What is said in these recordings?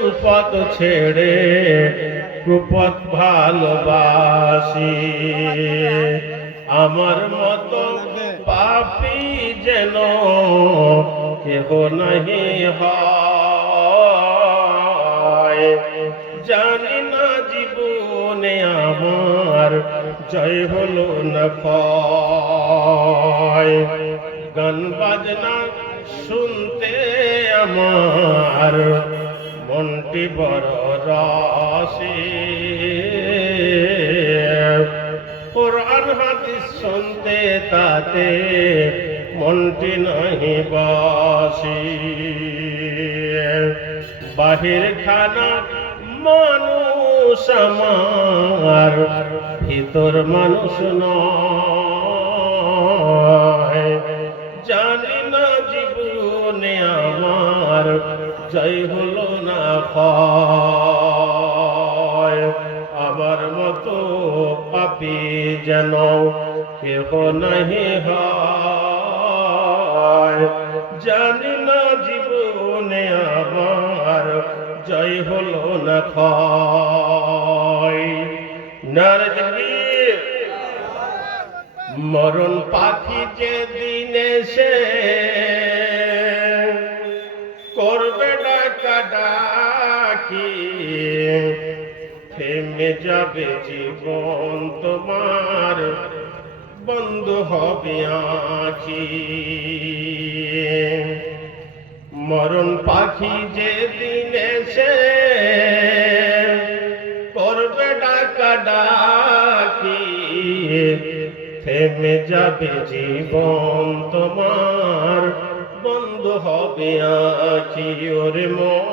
সুপথ ছেড়ে কুপথ ভালোবাসি। আমার মতো পাপী যেন কেহ নাহি হয়। জানি না জীবনে আমার জয় হলো না ক্ষয়। গান বাজনা শুনতে আমার মনটি বড় রসে। কোরআন হাদিস শুনতে তাতে মনটি নাহি বসে। বাহির খানা মানুষ আমার, ভিতর মানুষ নয়। জানি না জীবনে আমার জয় হলো না ক্ষয়। আমার মতো পাপী যেন কেহ নাহি হয়। জানি না জীবনে আমার জয় হলো না ক্ষয়। নারে তাকবীর। মরণ পাখি যেদিন এসে করবে ডাকাডাকি, থেমে যাবে জীবন তোমার, বন্ধ হবে আঁখি। মরণ পাখি যেদিন এসে করবে ডাকাডাকি, থেমে যাবে জীবন তোমার, বন্ধ হবে আঁখি। ওরে মন,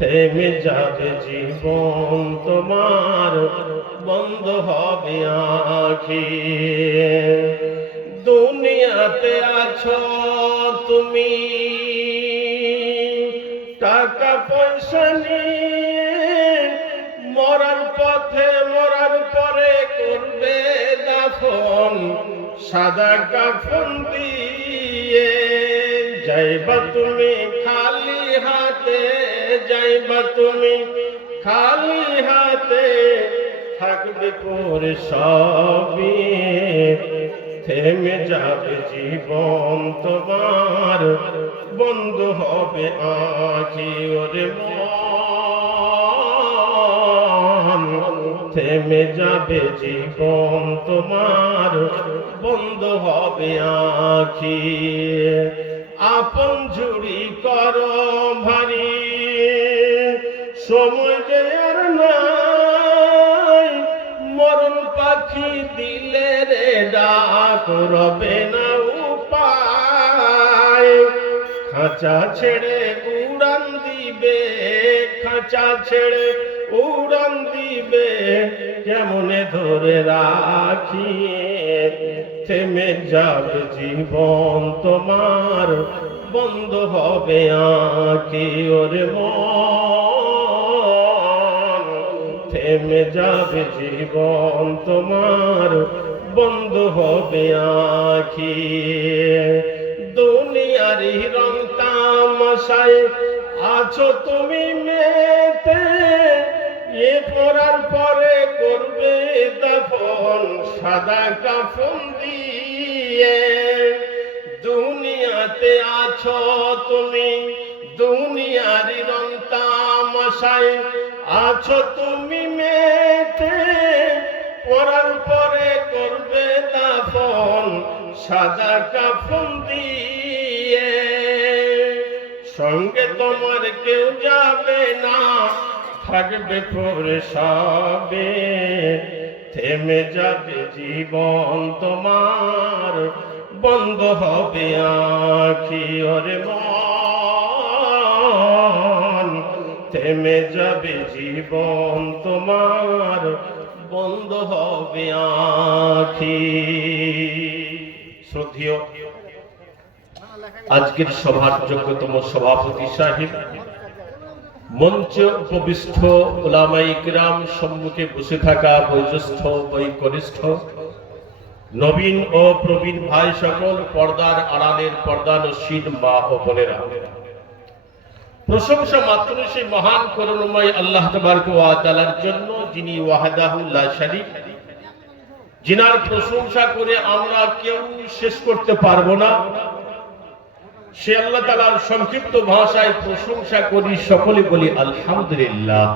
থেমে যাবে জীবন তোমার, বন্ধ হবে আঁখি। দুনিয়াতে আছো তুমি টাকা পয়সা নিয়ে, মরার পথে মরার পরে করবে দাফন সাদা কাফন দিয়ে। যাইবা তুমি খালি হাতে, যাইবা তুমি খালি হাতে, থাকবে পরে সবই, থেমে যাবে জীবন তোমার, বন্ধ হবে আঁখি। ওরে মন, থেমে যাবে জীবন তোমার, বন্ধ হবে আঁখি। আপন ঝুড়ি করো ভারী, সময় যে আর নাই। মরণ পাখি দিলে রে ডাক, রবে না উপায়। খাঁচা ছেড়ে উড়ান দিবে, খাঁচা ছেড়ে উড়ান দিবে, কেমনে ধরে রাখি। থেমে যাবে জীবন তোমার, বন্ধ হবে আঁখি। ওরে মন, থেমে যাবে জীবন তোমার, বন্ধ হবে আঁখি। দুনিয়ারি রং তামাশায় আছো তুমি মেতে, এ পরার পরে করবে দাফন সাদা কাফন দিয়ে। দুনিয়াতে আছো তুমি, দুনিয়ারি রং তামাশায় আছো তুমি মেতে, পরার পরে করবে দাফন সাদা কাফন দিয়ে। সঙ্গে তোমার কেউ যাবে না, থাকবে পরে সবে, থেমে যাবে জীবন তোমার, বন্ধ হবে আঁখি। ওরে মন, থেমে যাবে জীবন তোমার, বন্ধ হবে আঁখি। শ্রদ্ধেয় আজকের সভার যোগ্যতম সভাপতি সাহেব, মঞ্চে উপবিষ্ট ওলামায়ে কিরাম, সম্মুখে বসে থাকা বয়োজ্যেষ্ঠ বয়োকনিষ্ঠ নবীন ও প্রবীণ ভাই সকল, পর্দার আড়ালের পর্দানশীল মা ও বোনেরা, প্রশংসা মাত্র সেই মহান করুণাময় আল্লাহ তাবারক ওয়া তাআলার জন্য, যিনি ওয়াহদাহু লা শারীক, যিনার প্রশংসা করে আমরা কেউ শেষ করতে পারবো না। সে আল্লাহ তাআলার সংক্ষিপ্ত ভাষায় প্রশংসা করি, সকলে বলি আলহামদুলিল্লাহ।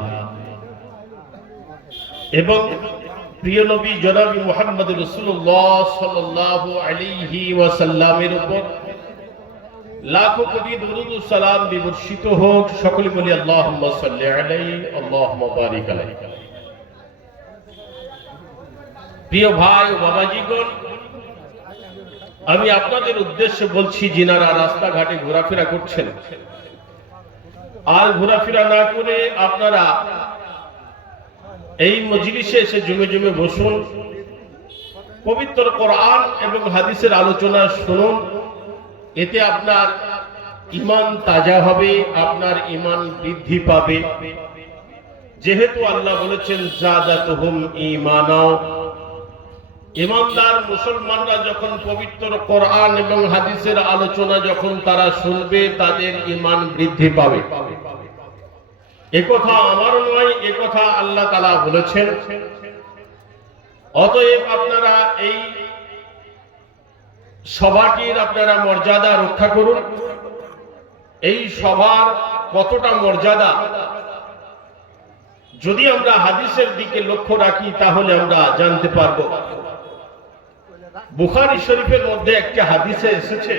এবং প্রিয় নবী জনাবি মুহাম্মদ রাসূলুল্লাহ সাল্লাল্লাহু আলাইহি ওয়াসাল্লামের উপর লাখো কোটি দরুদ ও সালাম বিবর্ষিত হোক, সকলে বলি আল্লাহুম্মা সাল্লি আলাইহি আল্লাহুম্মা বারিক আলাইহি। প্রিয় ভাই ও বাবাজিগণ, আমি আপনাদের উদ্দেশ্যে বলছি, যিনারা রাস্তাঘাটে ঘোরাফেরা করছেন, আর ঘোরাফেরা না করে আপনারা এই মজলিসে এসে জমে জমে বসুন, পবিত্র কোরআন এবং হাদিসের আলোচনা শুনুন। এতে আপনার ঈমান তাজা হবে, আপনার ঈমান বৃদ্ধি পাবে। যেহেতু আল্লাহ বলেছেন যাদাতুহুম ঈমানা, ঈমানদার মুসলমানরা যখন পবিত্র কোরআন এবং হাদিসের আলোচনা যখন তারা শুনবে, তাদের ঈমান বৃদ্ধি পাবে। একথা আমার নয়, একথা আল্লাহ তাআলা বলেছেন। অতএব আপনারা এই সভাটির আপনারা মর্যাদা রক্ষা করুন। এই সভার কতটা মর্যাদা যদি আমরা হাদিসের দিকে লক্ষ্য রাখি, তাহলে আমরা জানতে পারবো। বুখারী শরীফের মধ্যে একটা হাদিসে এসেছে,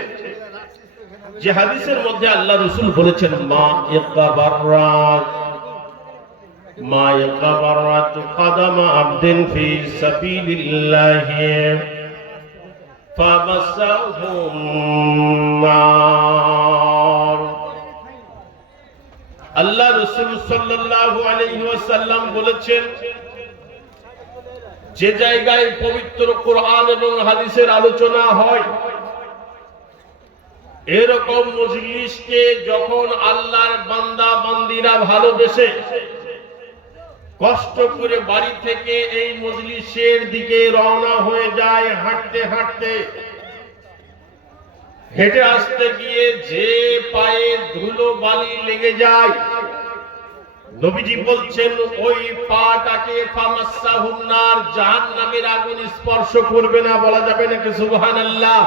যে হাদিসের মধ্যে আল্লাহ রাসূল বলেছেন, মা ইয়াকাবারাত কদম আবদিন ফি সাবিলিল্লাহি ফামাসাহুম নার। আল্লাহ রাসূল সাল্লাল্লাহু আলাইহি ওয়াসাল্লাম বলেছেন, যে জায়গায় পবিত্র কোরআন এবং হাদিসের আলোচনা হয়, এরকম মজলিসকে যখন আল্লাহর বান্দা বান্দীরা ভালোবেসে কষ্ট করে বাড়ি থেকে এই মজলিসের দিকে রওনা হয়ে যায়, হাঁটতে হাঁটতে, হেঁটে আসতে গিয়ে যে পায়ে ধুলো বালি লেগে যায়, নবীজি বলছেন ওই পাটাকে ফামাসাহুন নার, জাহান্নামের আগুন স্পর্শ করবে না। বলা যাবে নাকি সুবহানাল্লাহ?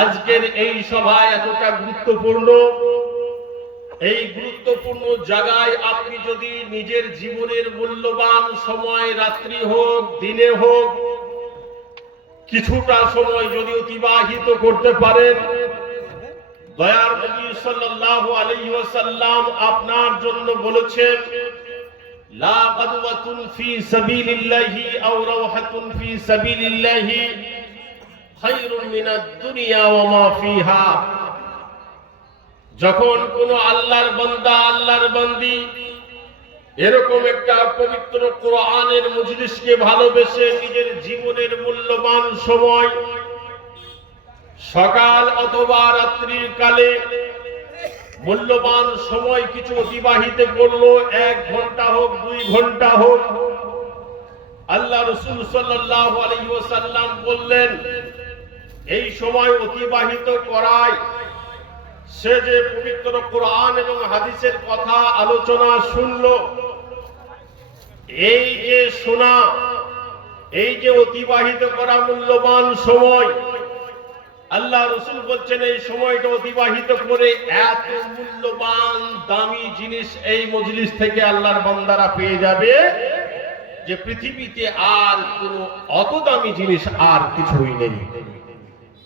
আজকের এই সভা এতটা গুরুত্বপূর্ণ। এই গুরুত্বপূর্ণ জায়গায় আপনি যদি নিজের জীবনের মূল্যবান সময়, রাত্রি হোক দিনে হোক, কিছুটা সময় যদি অতিবাহিত করতে পারেন, দয়ার নবী সাল্লাল্লাহু আলাইহি ওয়াসাল্লাম আপনার জন্য বলেছেন, লা গাদওয়াতুন ফি সাবিলিল্লাহি আও রাওহাতুন ফি সাবিলিল্লাহি খায়রুম মিনাদ দুনিয়া ওয়া মা ফিহা। যখন কোন আল্লাহর বান্দা, আল্লাহর বান্দি এরকম একটা পবিত্র কোরআনের মজলিসকে ভালোবেসে নিজের জীবনের মূল্যবান সময়, সকাল অথবা রাত্রির কালে মূল্যবান সময় কিছু অতিবাহিত করলো, 1 ঘন্টা হোক 2 ঘন্টা হোক, আল্লাহ রাসূল সাল্লাল্লাহু আলাইহি ওয়াসাল্লাম বললেন, এই সময় অতিবাহিত করায় সে যে পবিত্র কোরআন এবং হাদিসের কথা আলোচনা শুনলো, এই যে শোনা, এই যে অতিবাহিত করা মূল্যবান সময়, আল্লাহ রাসূল বলছেন এই সময়টা অতিবাহিত করে এত মূল্যবান দামি জিনিস এই মজলিস থেকে আল্লাহর বান্দারা পেয়ে যাবে, যে পৃথিবীতে আর কোনো অত দামি জিনিস আর কিছুই নেই।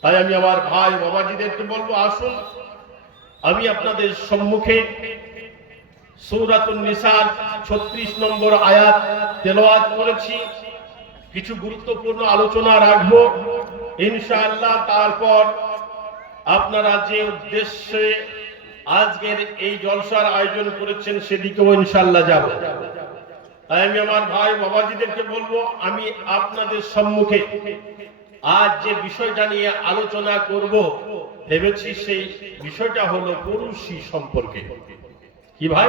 তাই আমি আমার ভাই বাবাজিদেরকে বলবো, আসুন আমি আপনাদের সম্মুখে সূরাতুন নিসার 36 নম্বর আয়াত তেলাওয়াত করেছি। কিছু গুরুত্বপূর্ণ আলোচনা রাখবো ইনশাআল্লাহ। তারপর আপনারা যে উদ্দেশ্যে আজকের এই জলসার আয়োজন করেছেন, সেদিকেও ইনশাআল্লাহ যাব। তাই আমি আমার ভাই বাবাজিদেরকে বলবো, আমি আপনাদের সম্মুখে আজ যে বিষয়টা নিয়ে আলোচনা করব ভেবেছি, সেই বিষয়টা হলো পুরুষী সম্পর্কে। কি ভাই?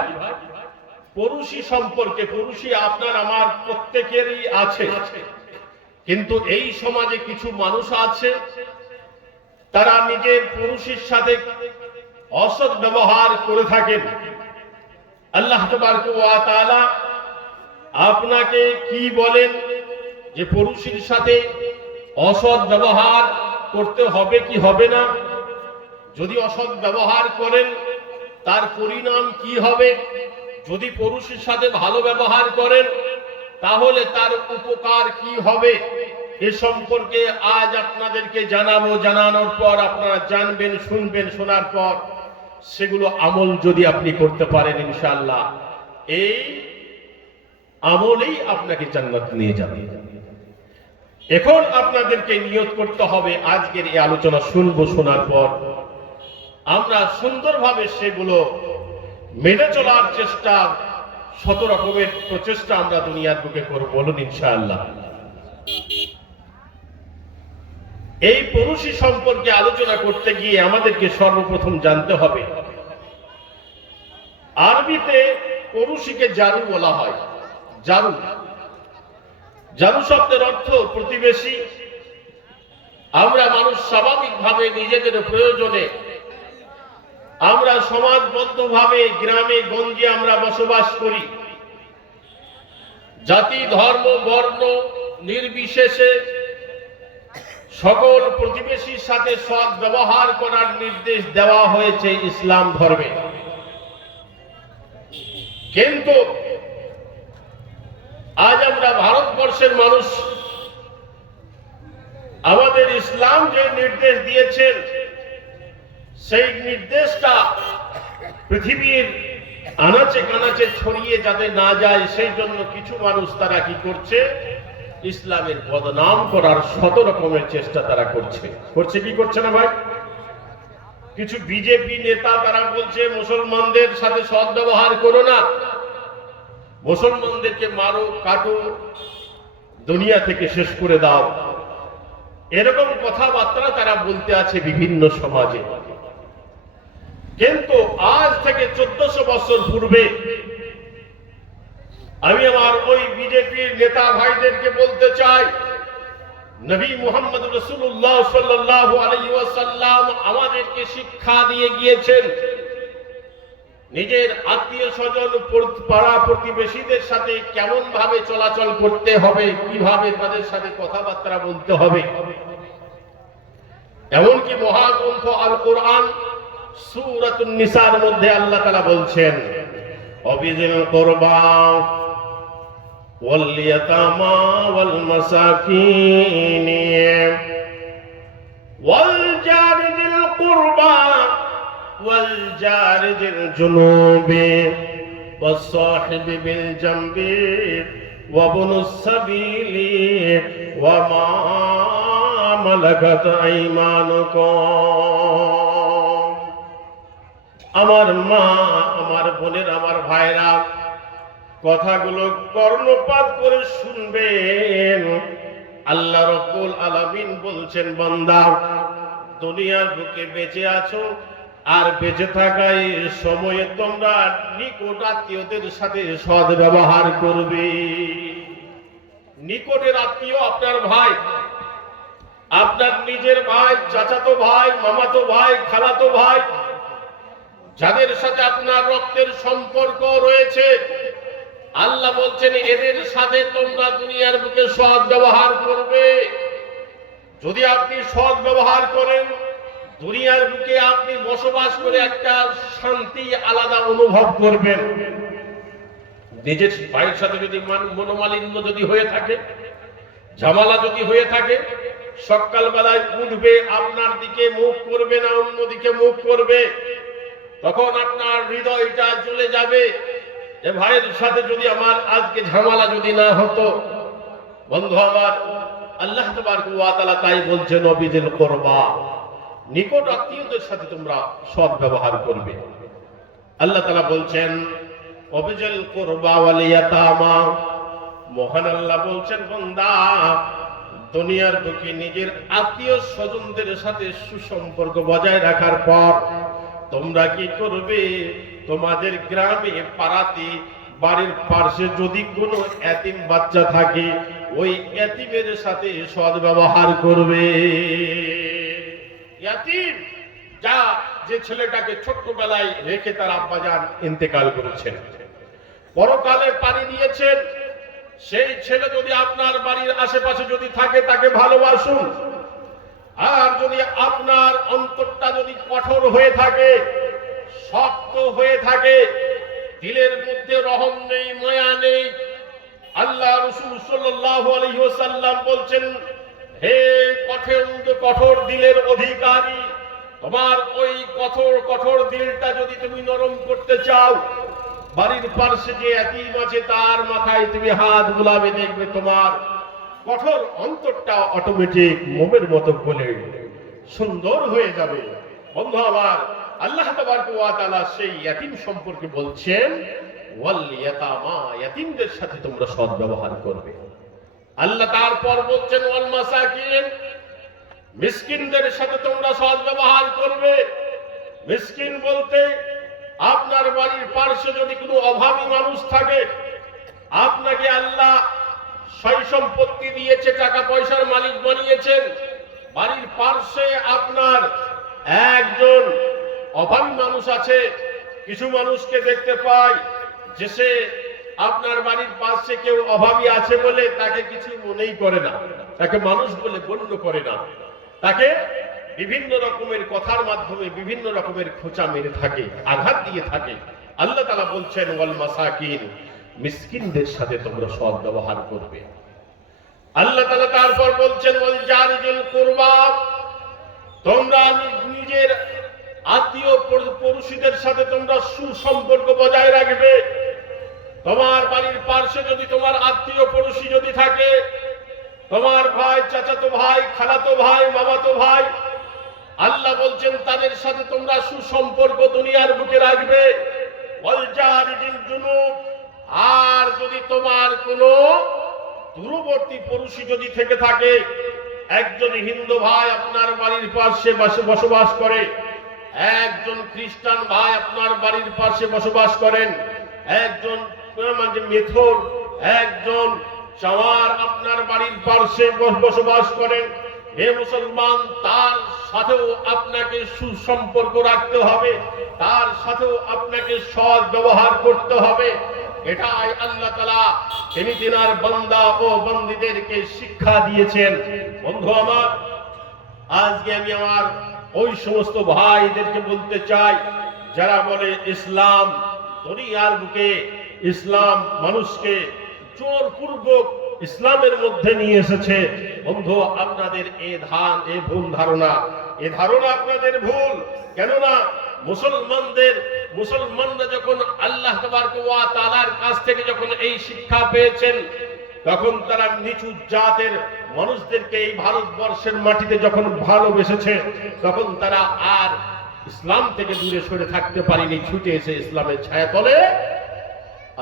পুরুষী সম্পর্কে। পুরুষী আপনার আমার প্রত্যেকেরই আছে, কিন্তু এই সমাজে কিছু মানুষ আছে, তারা নিজের পুরুষের সাথে অসৎ ব্যবহার করে থাকেন। আল্লাহ তাবারক ওয়া তাআলা আপনাকে কি বলেন যে পুরুষের সাথে অসৎ ব্যবহার করতে হবে কি হবে না? যদি অসৎ ব্যবহার করেন তার পরিণাম কি হবে? যদি পুরুষের সাথে ভালো ব্যবহার করেন তাহলে তার উপকার কি হবে? এ সম্পর্কে আজ আপনাদেরকে জানাবো। জানানোর পর আপনারা জানবেন, শুনবেন, শোনার পর সেগুলো আমল যদি আপনি করতে পারেন, ইনশাআল্লাহ এই আমলেই আপনাকে জান্নাত নিয়ে যাবে। এখন আপনাদেরকে নিয়ত করতে হবে, আজকের এই আলোচনা শুনবো, শোনার পর আমরা সুন্দরভাবে সেগুলো মেনে চলার চেষ্টা, শত রকমের প্রচেষ্টা আমরা দুনিয়ার বুকে করব, বলুন ইনশাআল্লাহ। এই পুরুষী সম্পর্কে আলোচনা করতে গিয়ে আমাদেরকে সর্বপ্রথম জানতে হবে, আরবিতে পুরুষীকে জারু বলা হয়। জারু, জারু শব্দের অর্থ প্রতিবেশী। আমরা মানুষ স্বাভাবিকভাবে নিজেদের প্রয়োজনে আমরা সমাজবদ্ধভাবে গ্রামে গঞ্জে আমরা বসবাস করি। জাতি, ধর্ম, বর্ণ নির্বিশেষে সকল প্রতিবেশীর সাথে সৎ ব্যবহার করার নির্দেশ দেওয়া হয়েছে ইসলাম ধর্মে। কিন্তু আজ আমরা ভারতবর্ষের মানুষ, আমাদের ইসলাম যে নির্দেশ দিয়েছেন সেই নির্দেশটা পৃথিবীর আনাচে কানাচে ছড়িয়ে যাতে না যায়, সেই জন্য কিছু মানুষ তারা কি করছে, ইসলামের বদনাম করার শত রকমের চেষ্টা তারা করছে। কি করছে না ভাই? কিছু বিজেপি নেতা তারা বলছে মুসলমানদের সাথে সৎ ব্যবহার করো না, মুসলমানদেরকে মারো, কাটো, দুনিয়া থেকে শেষ করে দাও। এরকম কথাবার্তা তারা বলতে আছে বিভিন্ন সমাজে। কিন্তু আজ থেকে 1400 বছর পূর্বে আমি আমার ওই বিজেপির নেতা ভাইদেরকে বলতে চাই, নবী মুহাম্মদ রাসূলুল্লাহ সাল্লাল্লাহু আলাইহি ওয়াসাল্লাম আমাদেরকে শিক্ষা দিয়ে গিয়েছেন নিজের আত্মীয় স্বজন, পাড়া প্রতিবেশীদের সাথে কেমন ভাবে চলাচল করতে হবে, কিভাবে তাদের সাথে কথাবার্তা বলতে হবে। এমনকি মহাগ্রন্থ আল কোরআন সূরাতুন নিসার মধ্যে আল্লাহ তাআলা বলছেন, অবিজিল কুরবা ওয়াল ইয়াতামা ওয়াল মাসাকিন ওয়াল জারি যিল কুরবা ওয়াল জারি যিল জুনুবি ওয়াস সাহিবি বিল জামবি ওয়া ইবনুস সাবিলি ওয়া মা মালাকাত আইমানুকুম। আমার মা, আমার বোনের, আমার ভাইরা, কথাগুলো কর্ণপাত করে শুনবেন। আল্লাহ রাব্বুল আলামিন বলছেন, বান্দা দুনিয়ার বুকে বেঁচে আছো, আর বেঁচে থাকায় সময়ে তোমরা নিকট আত্মীয়দের সাথে সৎ ব্যবহার করবে। নিকটের আত্মীয় আপনার ভাই, আপনার নিজের ভাই, চাচাতো ভাই, মামাতো ভাই, খালাতো ভাই, যাদের সাথে আপনার রক্তের সম্পর্ক রয়েছে, আল্লাহ বলছেন এদের সাথে তোমরা দুনিয়ার বুকে সৎ ব্যবহার করবে। যদি আপনি সৎ ব্যবহার করেন, দুনিয়ার বুকে আপনি বসবাস করে একটা শান্তি আলাদা অনুভব করবেন। নিজের ভাইয়ের সাথে যদি মনোমালিন্য যদি হয়ে থাকে, ঝামেলা যদি হয়ে থাকে, সকালবেলায় উঠবে, আপনার দিকে মুখ করবে না, অন্যদিকে মুখ করবে, তখন আপনার হৃদয়টা জ্বলে যাবে যে ভাইয়ের সাথে যদি আমার আজকে ঝামেলা যদি না হতো। বন্ধু আমার, আল্লাহ তাবারক ওয়া তাআলা তাই বলছেন, অবিজিল কুরবা, নিকট আত্মীয়দের সাথে তোমরা সৎ ব্যবহার করবে। আল্লাহ তাআলা বলছেন অবিজিল কুরবা ওয়াল ইয়াতামা, মহান আল্লাহ বলছেন, বান্দা দুনিয়ার বুকে নিজের আত্মীয় স্বজনদের সাথে সুসম্পর্ক বজায় রাখার পর তোমরা কি করবে, তোমাদের গ্রামে, পাড়াতে, বাড়ির পাশে যদি কোনো এতিম বাচ্চা থাকে, ওই ইয়াতিমের সাথে সদ্ব্যবহার করবে। ইয়াতিম যা, যে ছেলেটাকে ছোট্টবেলায় রেখে তার আব্বাজান ইন্তেকাল করেছেন, পরকালে পাড়ি দিয়েছেন, সেই ছেলে যদি আপনার বাড়ির আশেপাশে যদি থাকে তাকে ভালোবাসুন। আর যদি আপনার অন্তরটা যদি কঠোর হয়ে থাকে, শক্ত হয়ে থাকে, দিলের মধ্যে রহম নেই, মায়া নেই, আল্লাহ রাসূল সাল্লাল্লাহু আলাইহি ওয়াসাল্লাম বলছেন, হে কঠোর দিলের অধিকারী, তোমার ওই কঠোর দিলটা যদি তুমি নরম করতে চাও, বাড়ির পাশে যে এতিম আছে তার মাথায় তুমি হাত বুলাবে, দেখবে তোমার কঠোর অন্তরটা অটোমেটিক মোমের মতো গলে সুন্দর হয়ে যাবে। বন্ধু আমার, আল্লাহ তাবারক ওয়া তাআলা সেই ইয়াতিম সম্পর্কে বলছেন, ওয়াল ইয়াতামা, ইয়াতিমদের সাথে তোমরা সদ্ব্যবহার করবে। আল্লাহ তারপর বলছেন ওয়াল মাসাকিন, মিসকিনদের সাথে তোমরা সদ্ব্যবহার করবে। মিসকিন বলতে আপনার বাড়ির পার্শ্বে যদি কোনো অভাবী মানুষ থাকে, আপনাকে আল্লাহ সয় সম্পত্তি দিয়েছে, টাকা পয়সার মালিক বানিয়েছেন, বাড়ির পার্শ্বে আপনার একজন অভাবী মানুষ আছে। কিছু মানুষকে দেখতে পাই যে সে আপনার বাড়ির পাশে কেউ অভাবী আছে বলে তাকে কিছু মনেই করে না, তাকে মানুষ বলে গণ্য করে না, তাকে বিভিন্ন রকমের কথার মাধ্যমে বিভিন্ন রকমের খোঁচা মেরে থাকে, আঘাত দিয়ে থাকে। আল্লাহ তাআলা বলছেন ওয়াল মাসাকিন, মিসকিনদের সাথে তোমরা সদ্ব্যবহার করবে। আল্লাহ তাআলা তারপর বলছেন ওয়াল জারিল কুরবা, তোমরা নিজের আত্মীয় পড়শিদের সাথে তোমরা সুসম্পর্ক বজায় রাখবে। তোমার বাড়ির পার্শ্বে যদি তোমার আত্মীয় পড়শি যদি থাকে, তোমার ভাই, চাচাতো ভাই, খালাতো ভাই, মামাতো ভাই, আল্লাহ বলছেন তাদের সাথে তোমরা সুসম্পর্ক দুনিয়ার বুকে রাখবে। ওয়াল জারিল জুনুব, আর যদি তোমার কোনো দূরবর্তী পড়শি যদি থেকে থাকে, একজন হিন্দু ভাই আপনার বাড়ির পাশে বসবাস করে, একজন খ্রিস্টান ভাই আপনার বাড়ির পাশে বসবাস করেন, একজন মেথর, একজন চাওয়ার আপনার বাড়ির পাশে বসবাস করেন, হে মুসলমান, তার সাথেও আপনাকে সুসম্পর্ক রাখতে হবে, তার সাথেও আপনাকে সৎ ব্যবহার করতে হবে। এটাই আল্লাহ তাআলা তিনি তিনার বান্দা ও বান্দীদেরকে শিক্ষা দিয়েছেন। বন্ধু আমার, আজকে আমি আমার ওই সমস্ত ভাইদেরকে বলতে চাই যারা বলে ইসলাম দুনিয়ার বুকে, ইসলাম মানুষকে জোরপূর্বক ইসলামের মধ্যে নিয়ে এসেছে। বন্ধু, আপনাদের এ ভুল ধারণা, এ ধারণা আপনাদের ভুল। কেননা মুসলমানরা যখন আল্লাহ তাবারক ওয়া তাআলার কাছ থেকে যখন এই শিক্ষা পেয়েছেন, তখন তারা নিচু জাতের মানুষদেরকে এই ভারতবর্ষের মাটিতে যখন ভালোবেসেছে, তখন তারা আর ইসলাম থেকে দূরে সরে থাকতে পারেনি, ছুটে এসে ইসলামের ছায়াতলে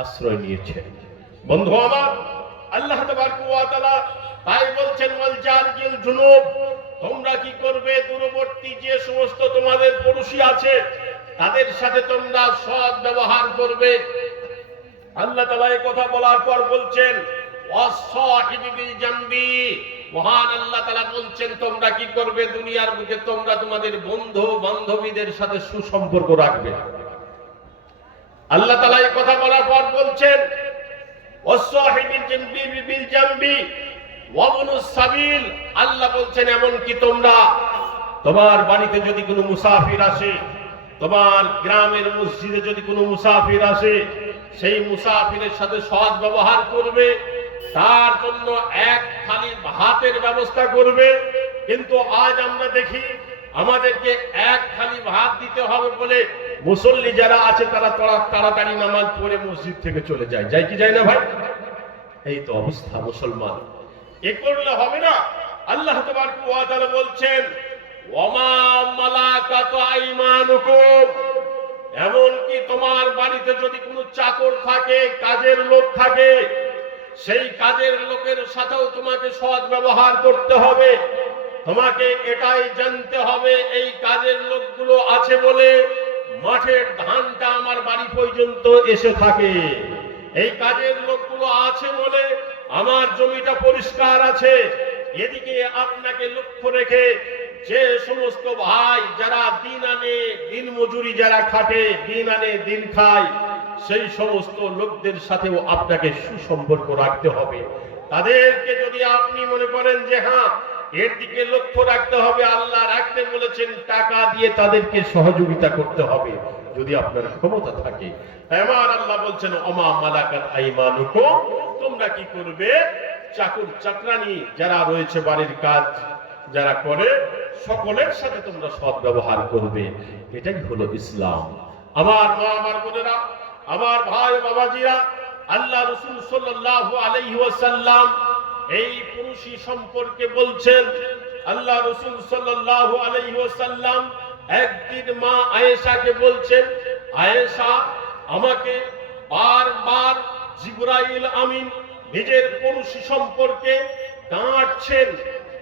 আশ্রয় নিয়েছে। বন্ধু আমার, আল্লাহ তাবারক ওয়া তাআলা তাই বলছেন ওয়াল জারিল জুনুব, তোমরা কি করবে, দূরবর্তী যে সমস্ত তোমাদের পড়শি আছে তাদের সাথে তোমরা সৎ ব্যবহার করবে। আল্লাহ তাআলা এই কথা বলার পর বলছেন ওয়াসসাহিবি বিল জানবি, মহান আল্লাহ তাআলা বলছেন তোমরা কি করবে, দুনিয়ার বুকে তোমরা তোমাদের বন্ধু বান্ধবীদের সাথে সুসম্পর্ক রাখবে। আল্লাহ তাআলা এই কথা বলার পর বলছেন ওয়াসসাহিবিল জানবি বিল জানবি ওয়া ইবনুস সাবিল, আল্লাহ বলছেন এমন কি তোমরা তোমার বাড়িতে যদি কোনো মুসাফির আসে, তোমার গ্রামের মসজিদে যদি কোনো মুসাফির আসে, সেই মুসাফিরের সাথে সৎ ব্যবহার করবে, তার জন্য এক থালি ভাতের ব্যবস্থা করবে। কিন্তু আজ আমরা দেখি আমাদেরকে এক থালি ভাত দিতে হবে বলে মুসল্লি যারা আছে তারা তাড়াতাড়ি নামাজ পড়ে মসজিদ থেকে চলে যায়, যায় কি যায় না ভাই? এই তো অবস্থা মুসলমান। এ করলে হবে না। আল্লাহ তাবারক ওয়া তাআলা বলছেন ওয়ামা মালাকাত আইমানুকুম, এমন কি তোমার বাড়িতে যদি কোনো চাকর থাকে, কাজের লোক থাকে, সেই কাজের লোকের সাথেও তোমাকে সৎ ব্যবহার করতে হবে। তোমাকে এটাই জানতে হবে এই কাজের লোকগুলো আছে বলে মাঠের ধানটা আমার বাড়ি পর্যন্ত এসে থাকে, এই কাজের লোকগুলো আছে বলে আমার জমিটা পরিষ্কার আছে, এদিকে আপনাকে লক্ষ্য রেখে যে সমস্ত ভাই যারা দিন আনে দিন মজুরি, যারা খাটে দিন আনে দিন খায়, সেই সমস্ত লোকদের সাথেও আপনাকে সুসম্পর্ক রাখতে হবে। তাদেরকে যদি আপনি মনে করেন যে হ্যাঁ এর দিকে লক্ষ্য রাখতে হবে, আল্লাহ রাখতে বলেছেন, টাকা দিয়ে তাদেরকে সহযোগিতা করতে হবে যদি আপনার ক্ষমতা থাকে। আমার আল্লাহ বলছেন ওমা মালাকাত আইমানুকুম, তোমরা কি করবে, চাকর চাকরানি যারা রয়েছে বাড়ির কাজ যারা করে সকলের সাথে তোমরা সৎ ব্যবহার করবে। এটাই হলো ইসলাম। আমার মা, আমার বোনেরা, আমার ভাই বাবাজিরা, আল্লাহ রাসূল সাল্লাল্লাহু আলাইহি ওয়াসাল্লাম এই পুরুষই সম্পর্কে বলছেন। আল্লাহ রাসূল সাল্লাল্লাহু আলাইহি ওয়াসাল্লাম একদিন মা আয়েশাকে বলছেন, আয়েশা, আমাকে বারবার জিবরাইল আমিন নিজের পুরুষই সম্পর্কে ডাঁটছেন,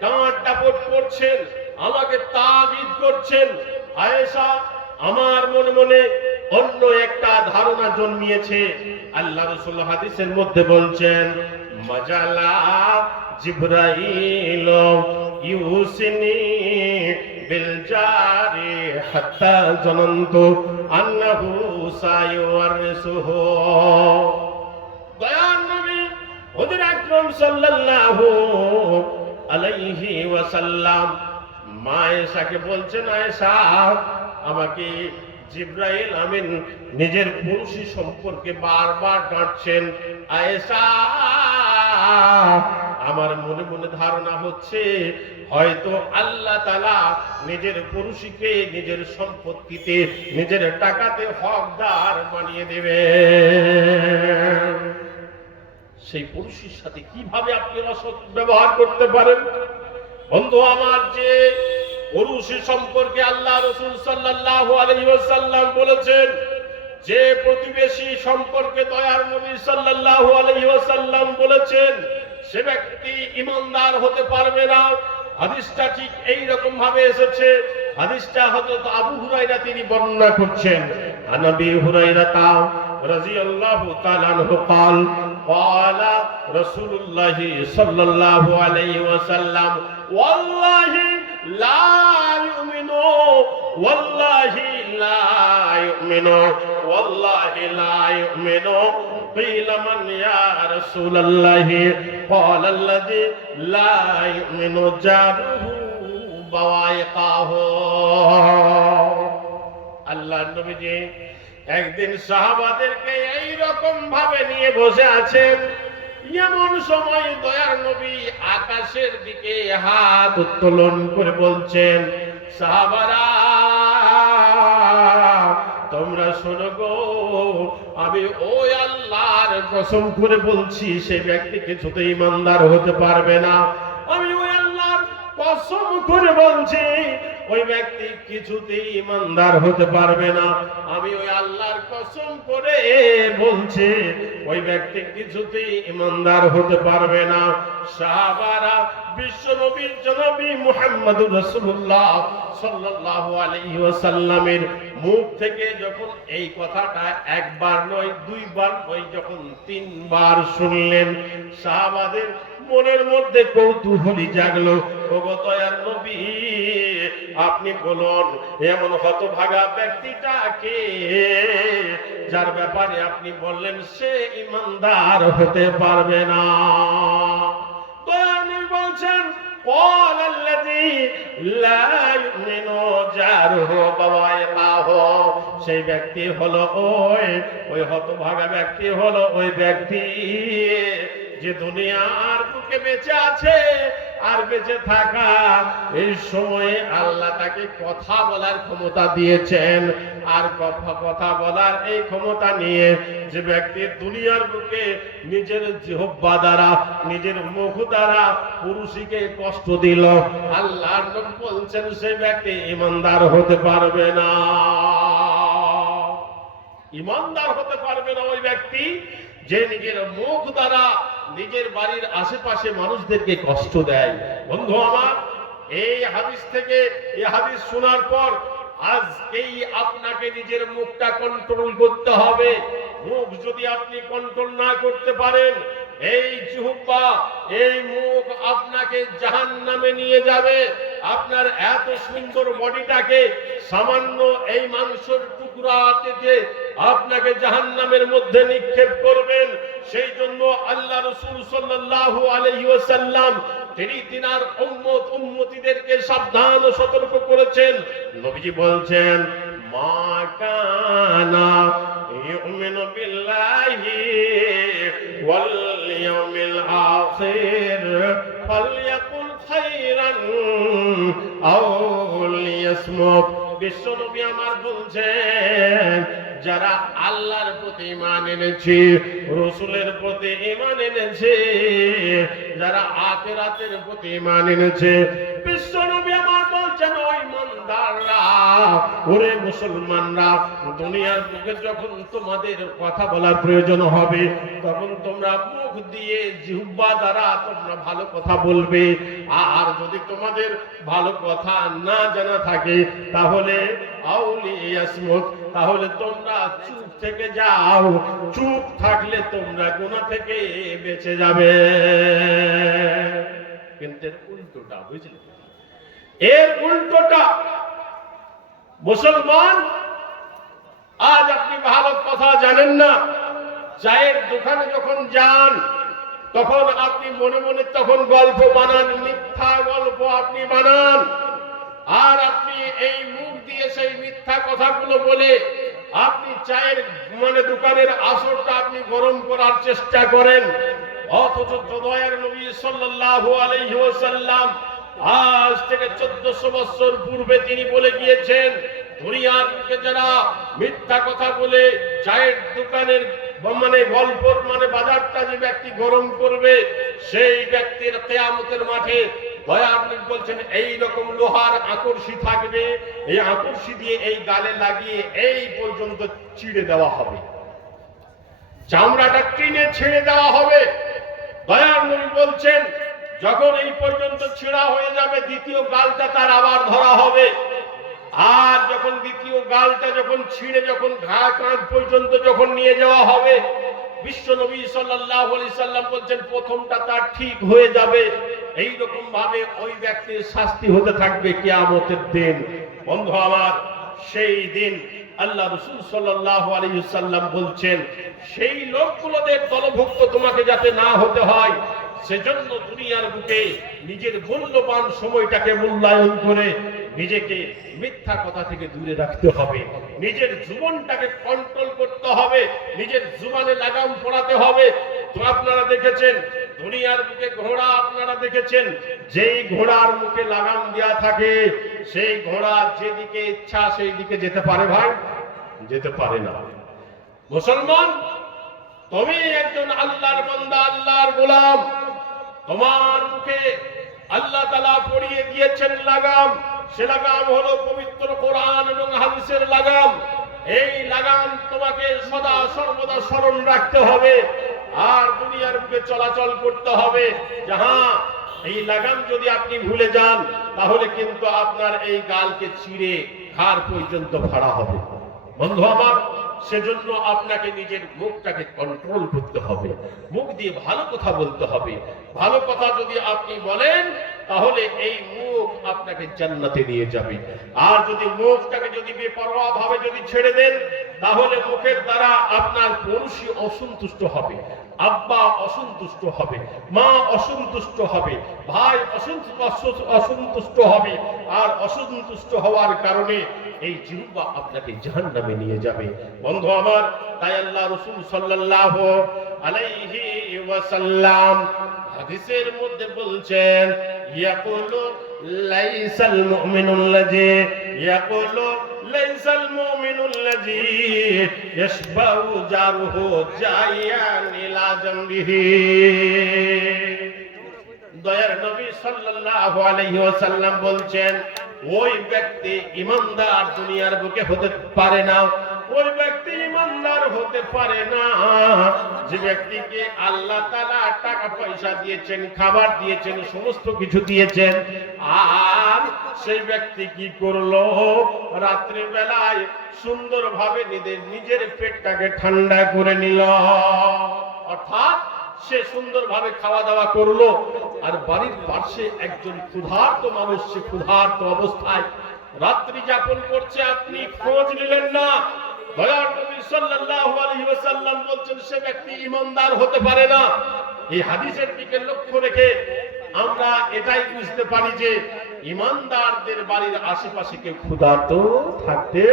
ডাঁট ডাপট করছেন, আমাকে তাবিদ করছেন। আয়েশা, আমার মনে মনে অন্য একটা ধারণা জন্মিয়েছে। আল্লাহ রাসূল হাদিসের মধ্যে বলছেন, মাজালা জিবরাইল ইউসিনি বিল জারি হাত্তা জানান্তু আন্নাহু সায়ুরসুহু। দয়ার নবী হুজুর আকরাম সাল্লাল্লাহু আলাইহি ওয়াসাল্লাম মা আয়েশাকে বলছেন, আয়েশা, আমাকে জিবরাইল আমিন নিজের পুরুষী সম্পর্কে বারবার ডাঁটছেন। আয়েশা, আমার মনে মনে ধারণা হচ্ছে হয়তো আল্লাহ তাআলা নিজের পুরুষীকে নিজের সম্পত্তিতে, নিজের টাকাতে হকদার বানিয়ে দেবে। সেই পুরুষের সাথে কিভাবে আপনি অসৎ ব্যবহার করতে পারেন? বন্ধু আমার, যে পুরুষ সম্পর্কে আল্লাহ রাসূল সাল্লাল্লাহু আলাইহি ওয়াসাল্লাম বলেছেন, যে প্রতিবেশী সম্পর্কে দয়ার নবী সাল্লাল্লাহু আলাইহি ওয়াসাল্লাম বলেছেন, সে ব্যক্তি ঈমানদার হতে পারবে না। হাদিসটা ঠিক এই রকম ভাবে এসেছে। হাদিসটা হযরত আবু হুরায়রা তিনি বর্ণনা করছেন। আনাবি হুরায়রা রাদিয়াল্লাহু তাআলা আনহু قال قال رسول الله صلى الله عليه وسلم والله لا يؤمن والله لا يؤمن والله لا يؤمن قيل من يا رسول الله قال الذي لا يؤمن جاره بوائقه। আল্লাহর নবীজি একদিন সাহাবাদেরকে এই রকম ভাবে নিয়ে বসে আছেন। এমন সময় দয়ার নবী আকাশের দিকে হাত উত্তোলন করে বলছেন, সাহাবারা, তোমরা শোনো গো, আমি ওই আল্লাহর কসম করে বলছি, সেই ব্যক্তি কিছুতেই ঈমানদার হতে পারবে না। আমি ওই আল্লাহর কসম করে বলছি, ওই ব্যক্তি কিছুতেই ঈমানদার হতে পারবে না। আমি ওই আল্লাহর কসম করে বলছি, ওই ব্যক্তি কিছুতেই ঈমানদার হতে পারবে না। সাহাবারা বিশ্ব নবীর জনাবি মুহাম্মদুর রাসূলুল্লাহ সাল্লাল্লাহু আলাইহি ওয়াসাল্লামের মুখ থেকে যখন এই কথাটা একবার নয়, দুইবার নয়, যখন তিনবার শুনলেন, সাহাবাদের মনের মধ্যে কৌতূহলী জাগলো। ওগো দয়ার নবী, আপনি বলুন, এমন হতভাগা ব্যক্তিটা কে যার ব্যাপারে আপনি বললেন সে ঈমানদার হতে পারবে না? দয়ার নবী বলছেন, قال الذي لا يؤمن جاره بوائقه। সেই ব্যক্তি হলো ওই হতভাগা ব্যক্তি হলো ওই ব্যক্তি যে দুনিয়ার বুকে বেঁচে আছে, আর বেঁচে থাকা এই সময়ে আল্লাহ তাকে কথা বলার ক্ষমতা দিয়েছেন। আর কথা বলার এই ক্ষমতা নিয়ে যে ব্যক্তি দুনিয়ার বুকে নিজের জিহ্বা দ্বারা, নিজের মুখ দ্বারা পুরুষীকে কষ্ট দিল, আল্লাহর নবী বলছেন সেই ব্যক্তি ঈমানদার হতে পারবে না। ঈমানদার হতে পারবে না ওই ব্যক্তি যে নিজের মুখ দ্বারা নিজের বাড়ির আশেপাশে মানুষদেরকে কষ্ট দেয়। বন্ধু আমার, এই হাদিস থেকে, এই হাদিস শোনার পর আজকেই আপনাকে নিজের মুখটা কন্ট্রোল করতে হবে। মুখ যদি আপনি কন্ট্রোল না করতে পারেন, এই জিহ্বা, এই মুখ আপনাকে জাহান্নামে নিয়ে যাবে। আপনার এত সুন্দর বডিটাকে সামান্য এই মাংসের টুকরা থেকে আপনাকে জাহান্নামের মধ্যে নিক্ষেপ করবেন। সেই জন্য আল্লাহ রাসূল সাল্লাল্লাহু আলাইহি ওয়াসাল্লাম তিনি তিনার উম্মতিদেরকে সাবধান ও সতর্ক করেছেন। নবীজি বলছেন, মা কানা ইউমিনু বিল্লাহি ওয়াল ইয়াউমিল আখির ফালইয়াকুল খায়রান আও লিয়াসমুত। বিশ্বনবী আমার বলছেন, যারা আল্লাহর প্রতি ঈমান এনেছে, রাসূলের প্রতি ঈমান এনেছে, যারা আখিরাতের প্রতি ঈমান এনেছে, বিশ্বনবী আমার বলছেন, ওই ইমানদাররা, ওরে মুসলমানরা, দুনিয়ার বুকে যখন তোমাদের কথা বলার প্রয়োজন হবে তখন তোমরা মুখ দিয়ে জিহ্বা দ্বারা তোমরা ভালো কথা বলবে। আর যদি তোমাদের ভালো কথা না জানা থাকে তাহলে আউলিয়াসমুত, তাহলে তোমরা চুপ থেকে যাও। চুপ থাকলে তোমরা গুনাহ থেকে বেঁচে যাবে। কিন্তু এর উল্টোটা, বুঝলেন? এর উল্টোটা মুসলমান, আজ আপনি ভালো কথা জানেন না, চায়ের দোকানে যখন যান তখন আপনি মনে মনে তখন গল্প বানান, মিথ্যা গল্প আপনি বানান। আর আপনি এই মুখ দিয়ে সেই মিথ্যা কথাগুলো বলে আপনি চায়ের দোকানের আসরটা আপনি গরম করার চেষ্টা করেন। অথচ দয়ার নবী সাল্লাল্লাহু আলাইহি ওয়াসাল্লাম আজ থেকে 1400 বছর পূর্বে তিনি বলে গিয়েছেন, দুনিয়ার বুকে যারা মিথ্যা কথা বলে চায়ের দোকানের গল্পর বাজারটা যে ব্যক্তি গরম করবে, সেই ব্যক্তির কিয়ামতের মাঠে দয়ার নবী বলছেন এই রকম লোহার আকর্ষি থাকবে, এই আকর্ষি দিয়ে এই গালে লাগিয়ে এই পর্যন্ত চিড়ে দেওয়া হবে, চামড়াটা টেনে ছেড়ে দেওয়া হবে। দয়ার নবী বলছেন, যখন এই পর্যন্ত ছেঁড়া হয়ে যাবে দ্বিতীয় গালটা তার আবার ধরা হবে। আর যখন দ্বিতীয় গালটা যখন ছিঁড়ে যখন ঘা কাঁধ পর্যন্ত যখন নিয়ে যাওয়া হবে, বিশ্ব নবী সাল্লাল্লাহু আলাইহি সাল্লাম বলছেন প্রথমটা তার ঠিক হয়ে যাবে। এই রকম ভাবে ওই ব্যক্তির শাস্তি হতে থাকবে কিয়ামতের দিন। বন্ধু আমার, সেই দিন আল্লাহ রাসূল সাল্লাল্লাহু আলাইহি সাল্লাম বলছেন, সেই লোকগুলোদের দলভুক্ত তোমাকে যাতে না হতে হয়, সেজন্য দুনিয়ার বুকে নিজের মূল্যবান সময়টাকে মূল্যায়ন করে নিজেকে মিথ্যা কথা থেকে দূরে রাখতে হবে, নিজের জীবনটাকে কন্ট্রোল করতে হবে, নিজের জুবানে লাগাম পড়াতে হবে। তো আপনারা দেখেছেন দুনিয়ার বুকে ঘোড়া, আপনারা দেখেছেন যেই ঘোড়ার মুখে লাগাম দেওয়া থাকে সেই ঘোড়া যেদিকে ইচ্ছা সেই দিকে যেতে পারে? ভাই, যেতে পারে না। মুসলমান, তুমি একজন আল্লাহর বান্দা, আল্লাহর গোলাম, তোমার মুখে আল্লাহ তাআলা পরিয়ে দিয়েছেন লাগাম। সে লাগাম হলো পবিত্র কোরআন এবং হাদিসের লাগাম। এই লাগাম তোমাকে সদা সর্বদা স্মরণ রাখতে হবে আর দুনিয়ার বুকে চলাচল করতে হবে। যাহা এই লাগাম যদি আপনি ভুলে যান তাহলে কিন্তু আপনার এই গালকে ছিঁড়ে ঘাড় পর্যন্ত ফাড়া হবে। বন্ধু আমার, সেজন্য আপনাকে নিজের মুখটাকে কন্ট্রোল করতে হবে, মুখ দিয়ে ভালো কথা বলতে হবে। ভালো কথা যদি আপনি বলেন তাহলে এই মুখ আপনাকে জান্নাতে নিয়ে যাবে। আর যদি মুখটাকে যদি বেপরোয়া ভাবে যদি ছেড়ে দেন তাহলে মুখের দ্বারা আপনার পড়োশী অসন্তুষ্ট হবে, আব্বা অসন্তুষ্ট হবে, মা অসন্তুষ্ট হবে, ভাই অসন্তুষ্ট হবে। আর অসন্তুষ্ট হওয়ার কারণে এই জিহ্বা আপনাকে জাহান্নামে নিয়ে যাবে। বন্ধু আমার, তাই আল্লাহ রাসূল সাল্লাল্লাহু আলাইহি ওয়াসাল্লাম হাদিসের মধ্যে বলছেন, ইয়াকুলু লাইসাল মুমিনুল্লাযী ইয়াকুলু লাইসাল মুমিনুল্লাযী ইয়াশবাউ জারহু জায়ান ইলা জামবিহি। দয়ার নবী সাল্লাল্লাহু আলাইহি ওয়াসাল্লাম বলছেন, ওই ব্যক্তি ইমানদার দুনিয়ার বুকে হতে পারে না, ওই ব্যক্তি ইমানদার হতে পারে না যে ব্যক্তিকে আল্লাহ তাআলা টাকা পয়সা দিয়েছেন, খাবার দিয়েছেন, সমস্ত কিছু দিয়েছেন, আর সেই ব্যক্তি কি করলো, রাত্রি বেলায় সুন্দরভাবে নিজের পেটটাকে ঠান্ডা করে নিল। অর্থাৎ সে সুন্দরভাবে খাওয়া দাওয়া করলো, আর বাড়ির পাশে একজন ক্ষুধার্ত মানুষ, সে ক্ষুধার্ত অবস্থায় রাত্রি যাপন করছে, আপনি খোঁজ নিলেন না। দয়ার নবী সাল্লাল্লাহু আলাইহি ওয়াসাল্লাম বলছেন সে ব্যক্তি ঈমানদার হতে পারে না। এই হাদিসের দিকে লক্ষ্য রেখে আমরা এটাই বুঝতে পারি যে ঈমানদারদের বাড়ির আশেপাশে কেউ ক্ষুধার্ত থাকতে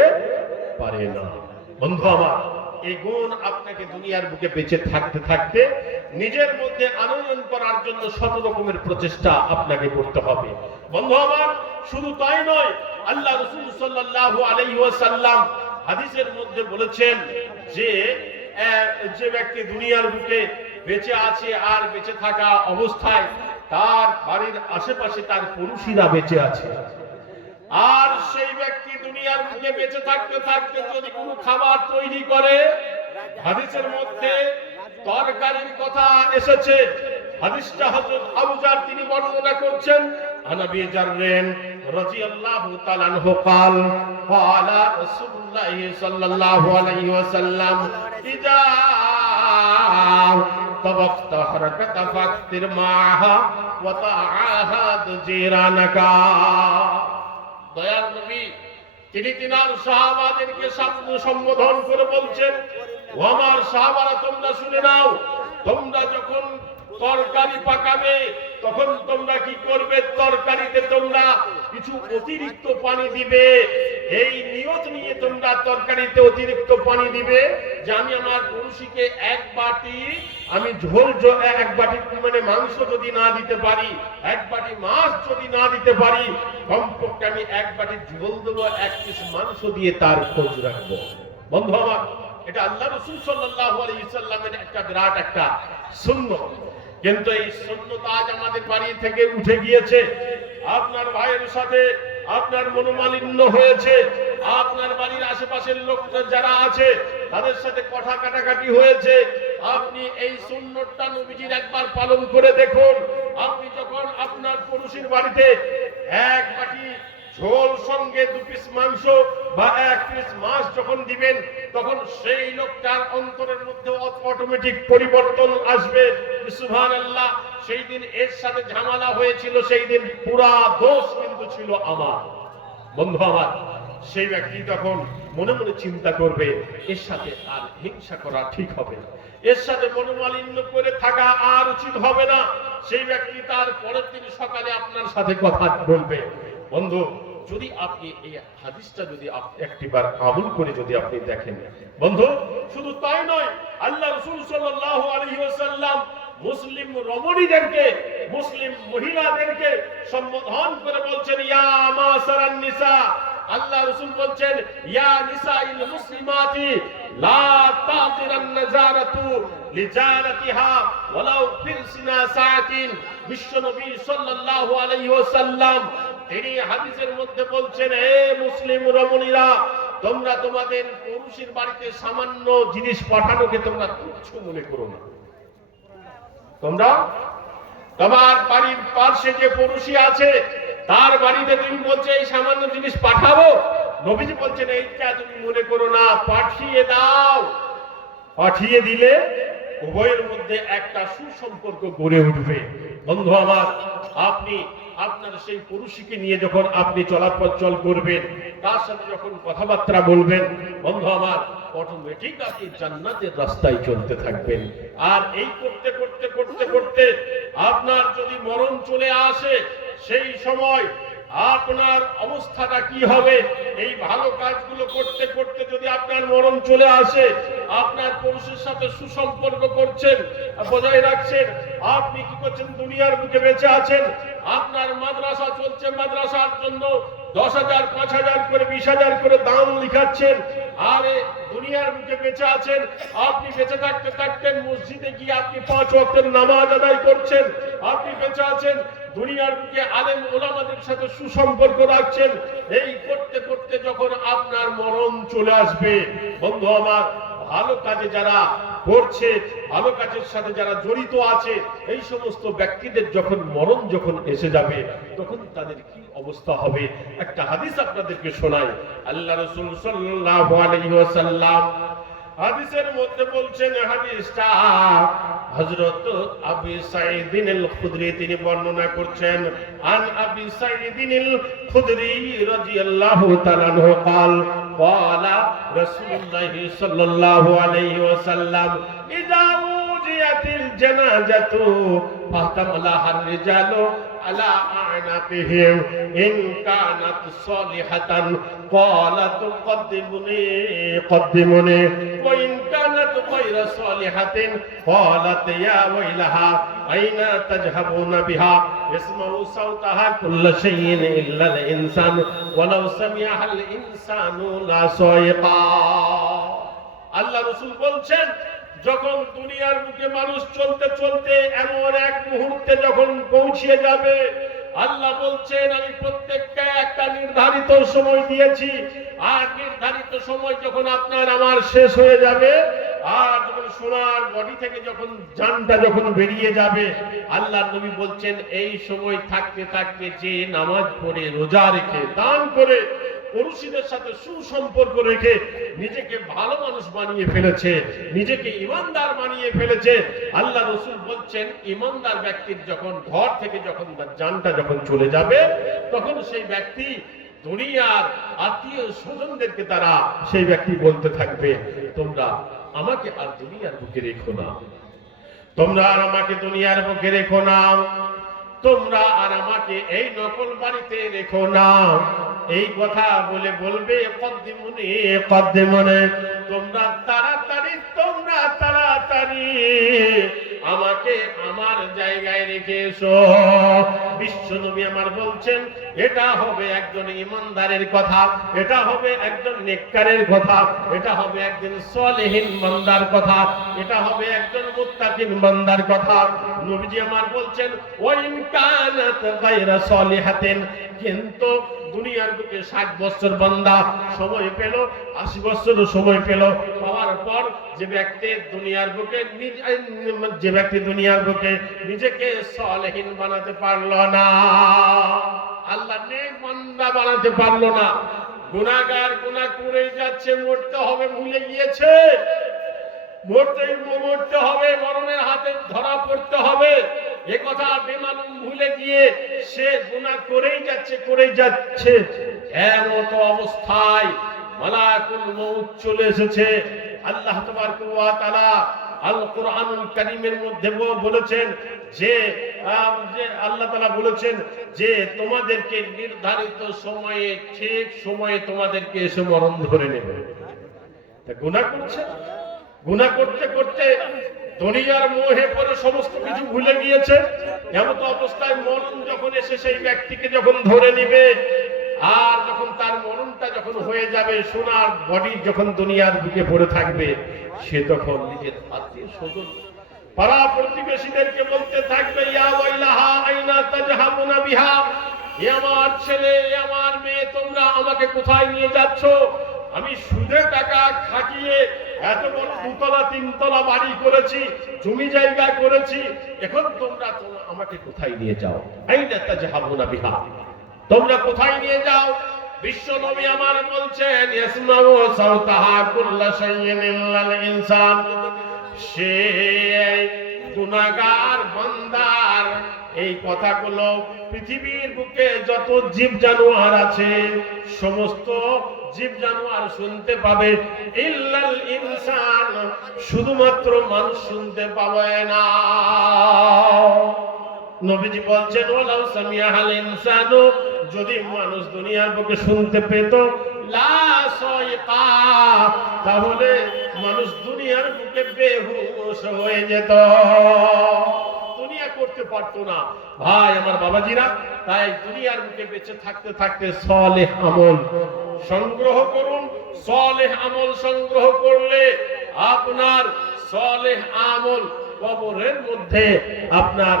পারে না। বন্ধু আমার, এই গুণ আপনাকে দুনিয়ার বুকে বেঁচে থাকতে থাকতে নিজের মধ্যে আনয়ন করার জন্য শত রকমের প্রচেষ্টা আপনাকে করতে হবে। বন্ধু আমার, শুধু তাই নয়, আল্লাহ রাসূল সাল্লাল্লাহু আলাইহি ওয়াসাল্লাম হাদিসের মধ্যে বলেছেন যে যে ব্যক্তি দুনিয়ার বুকে বেঁচে আছে আর বেঁচে থাকা অবস্থায় তার বাড়ির আশেপাশে তার পুরুষেরা বেঁচে আছে, আর সেই ব্যক্তি দুনিয়ার বুকে বেঁচে থাকতে থাকতে যদি কোনো খাবার তৈরি করে, হাদিসের মধ্যে তরকারির কথা এসেছে। হাদিসটা হযরত আবু জার তিনি বর্ণনা করছেন, আনাবি জাররেন রাদিয়াল্লাহু তাআলা আনহু قال قال رسول الله صلى الله عليه وسلم اذا طبخت حركت فاكثر معها وتعاهد جيرانك। দয়ার নবী তিনি তিনার সাহাবাদেরকে সম্বোধন করে বলছেন, ও আমার সাহাবারা তোমরা শুনে নাও, তোমরা যখন তরকারি পাকাবে তখন তোমরা কি করবে, তরকারিতে তোমরা কিছু অতিরিক্ত পানি দিবে। এই নিয়ত নিয়ে তোমরা তরকারিতে অতিরিক্ত পানি দিবে যে আমি আমার পুরুষকে এক বাটি আমি ঝোল, এক বাটি মানে মাংস যদি না দিতে পারি, এক বাটি মাছ যদি না দিতে পারি, কমপক্ষে আমি এক বাটি ঝোল দেবো, এক পিস মাংস দিয়ে তার খোঁজ রাখবো। বন্ধু আমার, এটা আল্লাহ রাসূল সাল্লাল্লাহু আলাইহি ওয়াসাল্লামের একটা বিরাট একটা সুন্নাত। কিন্তু এই সুন্নাত আজ আমাদের বাড়ি থেকে উঠে গিয়েছে। আপনার ভাইয়ের সাথে আপনার মনোমালিন্য হয়েছে, আপনার বাড়ির আশেপাশের লোক যারা আছে তাদের সাথে কথা কাটাকাটি হয়েছে। আপনি এই সুন্নাতটা নবীজির একবার পালন করে দেখুন। আপনি যখন আপনার পুরুষের বাড়িতে এক বাটি ঝোল সঙ্গে দু পিস মাংস বা এক পিস মাছ যখন দিবেন, তখন সেই লোকটার অন্তরের মধ্যে অটোমেটিক পরিবর্তন আসবে। সুবহানাল্লাহ, সেই দিন এর সাথে ঝামেলা হয়েছিল, সেই দিন পুরা দোষ কিন্তু ছিল আমার। বন্ধু আমার, সেই ব্যক্তি তখন মনে মনে চিন্তা করবে এর সাথে আর হিংসা করা ঠিক হবে না, এর সাথে মনোমালিন্য করে থাকা আর উচিত হবে না। সেই ব্যক্তি তার পরের দিন সকালে আপনার সাথে কথা বলবে। বন্ধু, যদি আপনি এই হাদিসটা যদি একটিবার আমল করে যদি আপনি দেখেন, বন্ধু শুধু তাই নয়, আল্লাহ রাসূল সাল্লাল্লাহু আলাইহি ওয়াসাল্লাম মুসলিম রমণীদেরকে, মুসলিম মহিলাদেরকে সম্বোধন করে বলছেন ইয়া মাসারান নিসা। আল্লাহ রাসূল বলছেন ইয়া নিসাইল মুসলিমাতি লা তাতিরান নাজারাতু লিজালাতিহা ওয়ালাউ ফিরসিনা সাআতিন। বিশ্বনবী সাল্লাল্লাহু আলাইহি ওয়াসাল্লাম তিনি হাদিসের মধ্যে বলছেন, হে মুসলিম রমণীরা, তোমরা তোমাদের পুরুষের বাড়িতে সামান্য জিনিস পাঠানোকে তোমরা তুচ্ছ মনে করো না। তোমরা তোমার বাড়ির পাশে যে পুরুষই আছে তার বাড়িতে তুমি বলছো এই সামান্য জিনিস পাঠাবো, নবীজি বলছেন এইটা তুমি মনে করো না, পাঠিয়ে দাও। পাঠিয়ে দিলে উভয়ের মধ্যে একটা সুসম্পর্ক গড়ে উঠবে। বন্ধু আমার, আপনি আপনার সেই পুরুষকে নিয়ে যখন আপনি চলাচল করবেন, তার সাথে যখন কথাবার্তা বলবেন, বন্ধু আমার, অটোমেটিক আপনি জান্নাতের রাস্তায় চলতে থাকবেন। আর এই করতে করতে করতে করতে আপনার যদি মরণ চলে আসে, সেই সময় আপনার অবস্থাটা কি হবে? এই ভালো কাজগুলো করতে করতে যদি আপনার মরণ চলে আসে, আপনার পুরুষের সাথে সুসম্পর্ক করছেন, বজায় রাখছেন, আপনি কি করছেন? দুনিয়ার বুকে বেঁচে আছেন, আপনার মাদ্রাসা চলছে, মাদ্রাসার জন্য 10,000, 5,000 করে, 20,000 করে দাম লিখাচ্ছেন, আর দুনিয়ার বুকে বেঁচে আছেন। আপনি বেঁচে থাকতে থাকতেন মসজিদে গিয়ে আপনি 5 ওয়াক্তের নামাজ আদায় করছেন, আপনি বেঁচে আছেন, দুনিয়ার বুকে আলেম ওলামাদের সাথে সুসম্পর্ক রাখছেন। এই করতে করতে যখন আপনার মরণ চলে আসবে, বন্ধু আমার, ভালো কাজে যারা করছে, ভালো কাজের সাথে যারা জড়িত আছে, এই সমস্ত ব্যক্তিদের যখন মরণ যখন এসে যাবে, তখন তাদের কি অবস্থা হবে? একটা হাদিস আপনাদেরকে শোনাই। আল্লাহ রাসূল সাল্লাল্লাহু আলাইহি ওয়াসাল্লাম হাদিসের মধ্যে বলছেন, হাদিসটা হযরত আবু সাঈদ আল খুদরি তিনি বর্ণনা করছেন। আন আবি সাঈদ আল খুদরি রাদিয়াল্লাহু তাআলা আনহু قال قال رسول الله صلى الله عليه وسلم اذا وجئت الجنازه فاحتملها الرجال على أعناقهم إن كانت صالحة قالت قدموني وإن كانت غير صالحة قالت يا ويلها أين تذهبون بها يسمع صوتها كل شيء إلا الإنسان ولو سمعها الإنسان لصعق আল্লাহ রাসূল বলছেন, যখন দুনিয়ার বুকে মানুষ চলতে চলতে এমন এক মুহূর্তে যখন পৌঁছে যাবে, আল্লাহ বলছেন আমি প্রত্যেককে একটা নির্ধারিত সময় দিয়েছি, আর নির্ধারিত সময় যখন আপনার আমার শেষ হয়ে যাবে, আর যখন সোনার বডি থেকে যখন জানটা যখন বেরিয়ে যাবে, আল্লাহ নবী বলছেন এই সময় থাকতে থাকতে যে নামাজ পড়ে, রোজা রেখে, দান করে, পুরুষদের সাথে সুসম্পর্ক রেখে নিজেকে ভালো মানুষ বানিয়ে ফেলেছে, নিজেকে ইমানদার বানিয়ে ফেলেছে, আল্লাহ রাসূল বলছেন ইমানদার ব্যক্তির যখন ঘর থেকে যখন জানটা যখন চলে যাবে, তখন সেই ব্যক্তি দুনিয়ার আত্মীয় স্বজনদেরকে তারা সেই ব্যক্তি বলতে থাকবে, তোমরা আমাকে আর দুনিয়ার বুকে রেখো না, তোমরা আর আমাকে দুনিয়ার বুকে রেখো না, তোমরা আর আমাকে এই নকল বাড়িতে রেখো না। এই কথা বলে বলবে কদ্দিমুনি কদ্দিমুনি, তোমরা তাড়াতাড়ি আমাকে আমার জায়গায় রেখে এসো। বিশ্ব নবী আমার বলছেন এটা হবে একজন ইমানদারের কথা, এটা হবে একজন নেককারের কথা, এটা হবে একজন সলেহীন বান্দার কথা, এটা হবে একজন মুত্তাকিন বান্দার কথা। নবীজি আমার বলছেন ওয়াইন কানাত গায়রা সলিহাতিন, কিন্তু দুনিয়ার বুকে 60 বছর বান্দা সময় পেল, 80 বছর সময় পেল, পাওয়ার পর যে ব্যক্তি দুনিয়ার বুকে নিজেকে সলেহীন বানাতে পারলো না, আল্লাহ নেক বান্দা বানাতে পারলো না, গুনাহগার গুনাহ করে যাচ্ছে, মরতে হবে ভুলে গিয়েছে, মরতে হবে, মরণের হাতে ধরা পড়তে হবে, এ কথা বেমালুম ভুলে গিয়ে সে গুনাহ করেই যাচ্ছে। এমত অবস্থায় মালাকুল মউত চলে এসেছে। আল্লাহ তাবারক ওয়া তাআলা আল কোরআনুল কারীমের মধ্যে বলেছেন যে আল্লাহ তাআলা বলেছেন যে তোমাদেরকে নির্ধারিত সময়ে, ঠিক সময়ে তোমাদেরকে এসে মরণ ধরে নেবে। তা গুনাহ করতে করতে দুনিয়ার মোহে পড়ে সমস্ত কিছু ভুলে গিয়েছে। এমন অবস্থায় মরণ যখন এসে সেই ব্যক্তিকে যখন ধরে নেবে, আর যখন তার মরণটা যখন হয়ে যাবে, সোনার বডি যখন দুনিয়ার বুকে পড়ে থাকবে, সে তখন নিজের আত্মীয় স্বজন, পাড়া প্রতিবেশীদেরকে বলতে থাকবে ইয়া ওয়াইলাহা আইনা তাজহাবুনা বিহা, এ আমার ছেলে, এ আমার মেয়ে, তোমরা আমাকে কোথায় নিয়ে যাচ্ছ? আমি সুদে টাকা খাটিয়ে এত বড় 2তলা 3তলা বাড়ি করেছি, জমি জায়গা করেছি, এখন তোমরা আমাকে কোথায় নিয়ে যাও? আইনা তাজহাবুনা বিহা, তোমরা কোথায় নিয়ে যাও? বিশ্ব নবী আমার বলছেন ইয়াসমাউ সাউতাহা কুল্লা শাইইন ইল্লাল ইনসান, সে গুনাহগার বান্দার এই কথাগুলো পৃথিবীর বুকে যত জীব জানোয়ার আছে সমস্ত জীব জানোয়ার শুনতে পাবে, ইল্লাল ইনসান, শুধুমাত্র মানুষ শুনতে পাবে না। নবীজি বলছেন ওয়ালাউ সামিআল ইনসানু, যদি মানুষ দুনিয়ার বুকে শুনতে পেত, লা সাইকা, তাহলে মানুষ দুনিয়ার বুকে বেহুশ হয়ে যেত, দুনিয়া করতে পারতো না। ভাই আমার বাবাজিরা, তাই দুনিয়ার বুকে বেঁচে থাকতে থাকতে সালেহ আমল সংগ্রহ করুন। সালেহ আমল সংগ্রহ করলে আপনার সালেহ আমল কবরের মধ্যে আপনার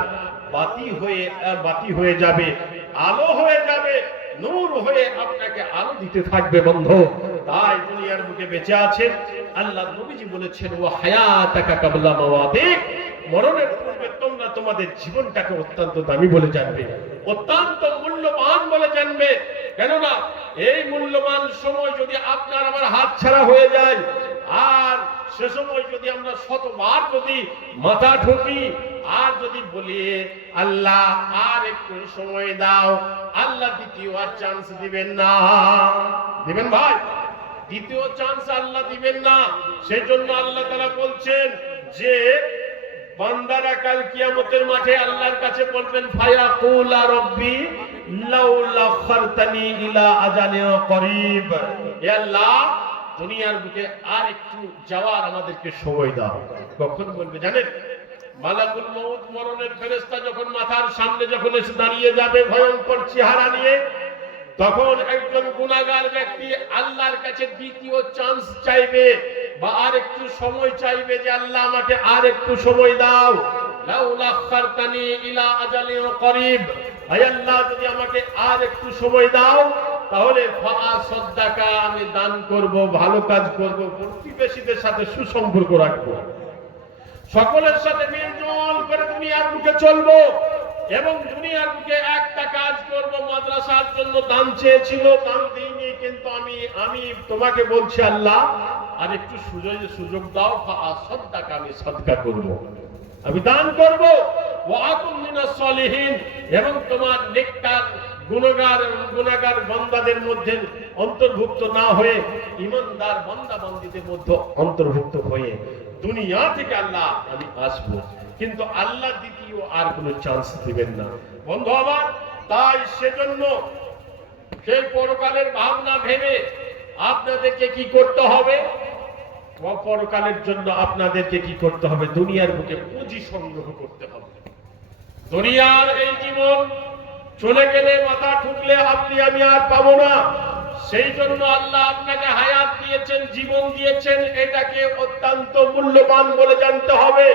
বাতি হয়ে যাবে, আলো হয়ে যাবে, নূর হয়ে আপনাকে আলো দিতে থাকবে বন্ধু। তাই দুনিয়ার বুকে বেঁচে আছেন, আল্লাহ নবীজি বলেছেন ওয়া হায়াতাকা কাবলা মাওয়াতিক, মরণের পূর্বে তোমরা তোমাদের জীবনটাকে অত্যন্ত দামি বলে জানবে, অত্যন্ত মূল্যবান বলে জানবে। কেননা এই মূল্যবান সময় যদি আপনার আমার হাত ছাড়া হয়ে যায়, আর সে সময় যদি আমরা শতবার যদি মাথা ঠুকি আর যদি বলি আল্লাহ আর একটু সময় দাও, আল্লাহ দ্বিতীয় আর চান্স দিবেন না। দিবেন ভাই? দ্বিতীয় চান্স আল্লাহ দিবেন না। সেজন্য আল্লাহ তাআলা বলছেন যে বান্দারা কাল কিয়ামতের মাঠে আল্লাহর কাছে বলবেন ফায়াকুলা রব্বি লাউলা খারতানি ইলা আজালিন করিব, হে আল্লাহ দুনিয়ার বুকে আর একটু যাওয়ার আমাদেরকে সময় দাও। কখন বলবে জানেন? মালাকুল মউত মরণের ফেরেশতা যখন মাথার সামনে যখন এসে দাঁড়িয়ে যাবে ভয়ঙ্কর চেহারা নিয়ে, তখন একজন গুনাহগার ব্যক্তি আল্লাহর কাছে দ্বিতীয় চান্স চাইবে বা আর একটু সময় চাইবে যে আল্লাহ আমাকে আর একটু সময় দাও। লাউলা খারতানি ইলা আজালিন করিব, হে আল্লাহ যদি আমাকে আর একটু সময় দাও তাহলে ফাআসাদ্দাকা, আমি দান করব, ভালো কাজ করব, প্রতিবেশীদের সাথে সুসম্পর্ক রাখবো, সকলের সাথে মিলজুল করে দুনিয়ার বুকে চলবো এবং দুনিয়ার বুকে একটা কাজ করব। মাদ্রাসার জন্য দান চেয়েছিল, দান দিইনি, কিন্তু আমি তোমাকে বলছি আল্লাহ আর একটু সুযোগ দাও, ফাআসাদ্দাকা, আমি সাদকা করব, আমি দান করব। ওয়া আকুম মিনাস সালিহিন, এবং তোমার নেককার গুনাহগার বান্দাদের মধ্যে অন্তর্ভুক্ত না হয়ে ঈমানদার বান্দা বান্দীদের মধ্যে অন্তর্ভুক্ত হয়ে দুনিয়া থেকে আল্লাহ আমি আসব। কিন্তু আল্লাহ দ্বিতীয় আর কোনো চান্স দিবেন না বন্ধু আমার। তাই সেজন্য সেই পরকালের ভাবনা ভেবে আপনাদেরকে কি করতে হবে? পরকালের জন্য আপনাদেরকে কি করতে হবে? দুনিয়ার বুকে পুঁজি সংগ্রহ করতে হবে। দুনিয়ার এই জীবন চলে গেলে, মাথা ঠুকলে আপনি আমি আর পাবো না। সেই জন্য আল্লাহ আপনাকে হায়াত দিয়েছেন, জীবন দিয়েছেন, এটাকে অত্যন্ত মূল্যবান বলে জানতে হবে।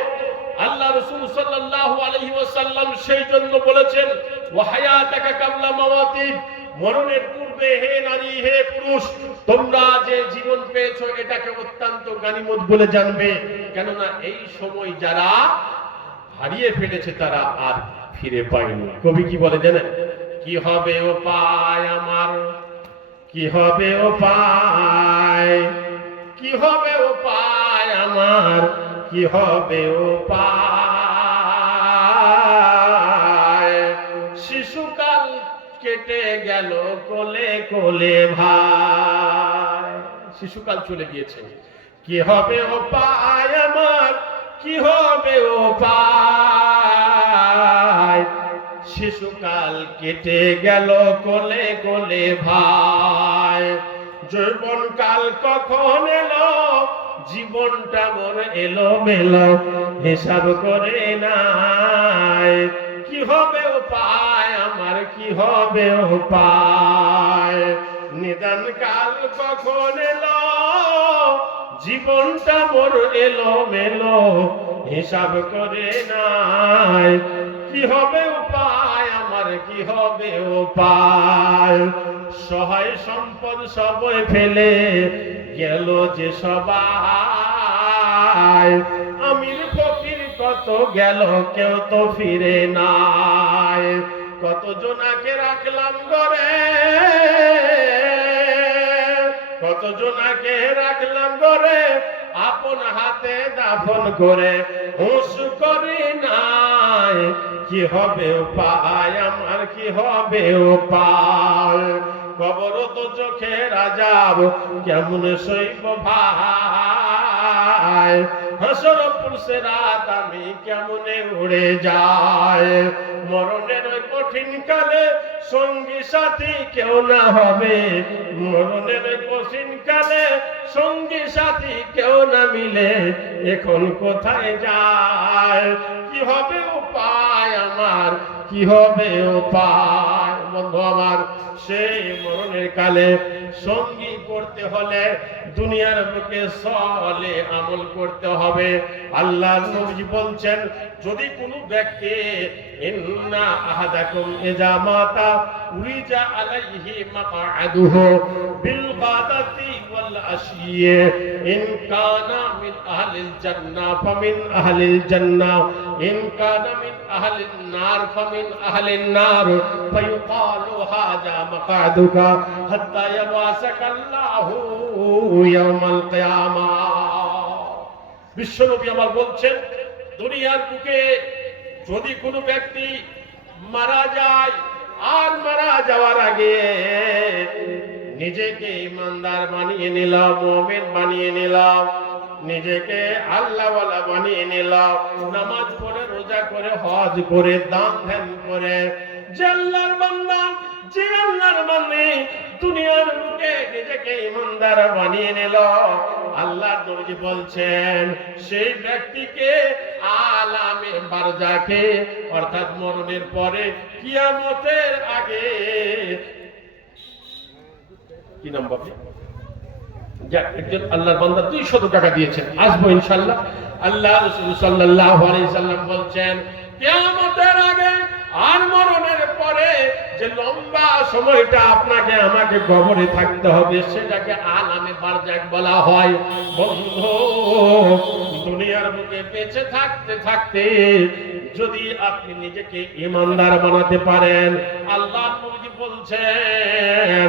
আল্লাহ রাসূল সাল্লাল্লাহু আলাইহি ওয়াসাল্লাম সেই জন্য বলেছেন ওয়া হায়াতাকা কাবলা মাওয়াতিক, মরণের পূর্বে হে নারী হে পুরুষ তোমরা যে জীবন পেয়েছো এটাকে অত্যন্ত গনিমত বলে জানবে। কেননা এই সময় যারা হারিয়ে ফেলেছে তারা আর ফিরে পায়নি। কবি কি বলে জানেন? কি হবে উপায় আমার, কি হবে উপায়, কি হবে উপায় আমার, কি হবে উপায়, শিশুকাল কেটে গেল কোলে কোলে ভাই। শিশুকাল চলে গিয়েছে, কি হবে উপায় আমার, কি হবে উপায়, শিশুকাল কেটে গেল কোলে কোলে ভাই। যৌবন কাল কখন এলো, জীবনটা মোর এলো মেলো, হিসাব করে নাই, কি হবে উপায় আমার, কি হবে উপায়, নিদান কাল কখন এলো, জীবনটা মোর এলো মেলো, হিসাব করে নাই, কি হবে উপায় আমার, কি হবে উপায়, সহায় সম্পদ সবই ফেলে গেল যে সবাই, আমির ফকির কত গেল কেউ তো ফিরে নাই, কত জনাকে রাখলাম ঘরে, কত জনাকে রাখলাম ঘরে, আপন হাতে দাফন করে হুঁশ করি নাই, কি হবে উপায় আমার, কি হবে উপায়, কবর তো চোখের আযাব কেমন সইব ভাই, হাসর পুরসে রাত আমি কেমনে উড়ে যায়, মরণের ওই কঠিন কালে সঙ্গী সাথী কেউ না হবে, মরণের ওই কঠিন কালে সঙ্গী সাথী কেউ না মিলে, এখন কোথায় যায়, কি হবে উপায় আমার, কি হবে উপায়। বন্ধু আমার, সেই মরণের কালে সঙ্গী করতে হলে দুনিয়ার বুকে সলে আমল করতে হবে। আল্লাহ নবী বলছেন, যদি কোনো ব্যক্তি ইন্না আহাদাকুম ইজা মাতা উরিজা আলাইহি মাকআদুহু বিল গাদাতি والعشي إن كان من أهل الجنة فمن أهل الجنة إن كان من أهل النار فمن أهل النار فيقال هذا مقعدك حتى يبعثك الله يوم القيامة বিশ্বনবী আমার বলছেন দুনিয়ার বুকে যদি কোনো ব্যক্তি মারা যায় আর মারা যাওয়ার আগে নিজেকে ইমানদার বানিয়ে নিলাম, মুমিন বানিয়ে নিলাম, নিজেকে আল্লাহওয়ালা বানিয়ে নিলাম, নামাজ পড়ে, রোজা করে, হজ করে, দান ধ্যান করে, যে আল্লাহর বান্দা, যে আল্লাহর বান্দী দুনিয়ার বুকে নিজেকে ইমানদার বানিয়ে নিল, আল্লাহর নবী বলছেন সেই ব্যক্তিকে আলামে বারজাখে অর্থাৎ মরণের পরে কিয়ামতের আগে কি নাম বাবা একজন আল্লাহর বান্দা 200 টাকা দিয়েছেন, আসবো ইনশাআল্লাহ। আল্লাহ রাসূল সাল্লাল্লাহু আলাইহি সাল্লাম বলছেন কিয়ামতের আগে আর মরণের পরে যে লম্বা সময়টা আপনাকে আমাকে কবরে থাকতে হবে সেটাকে আলামে বারজাখ বলা হয়। বন্ধু, দুনিয়ার বুকে বেঁচে থাকতে থাকতে যদি আপনি নিজেকে ইমানদার বানাতে পারেন, আল্লাহ নবী বলছেন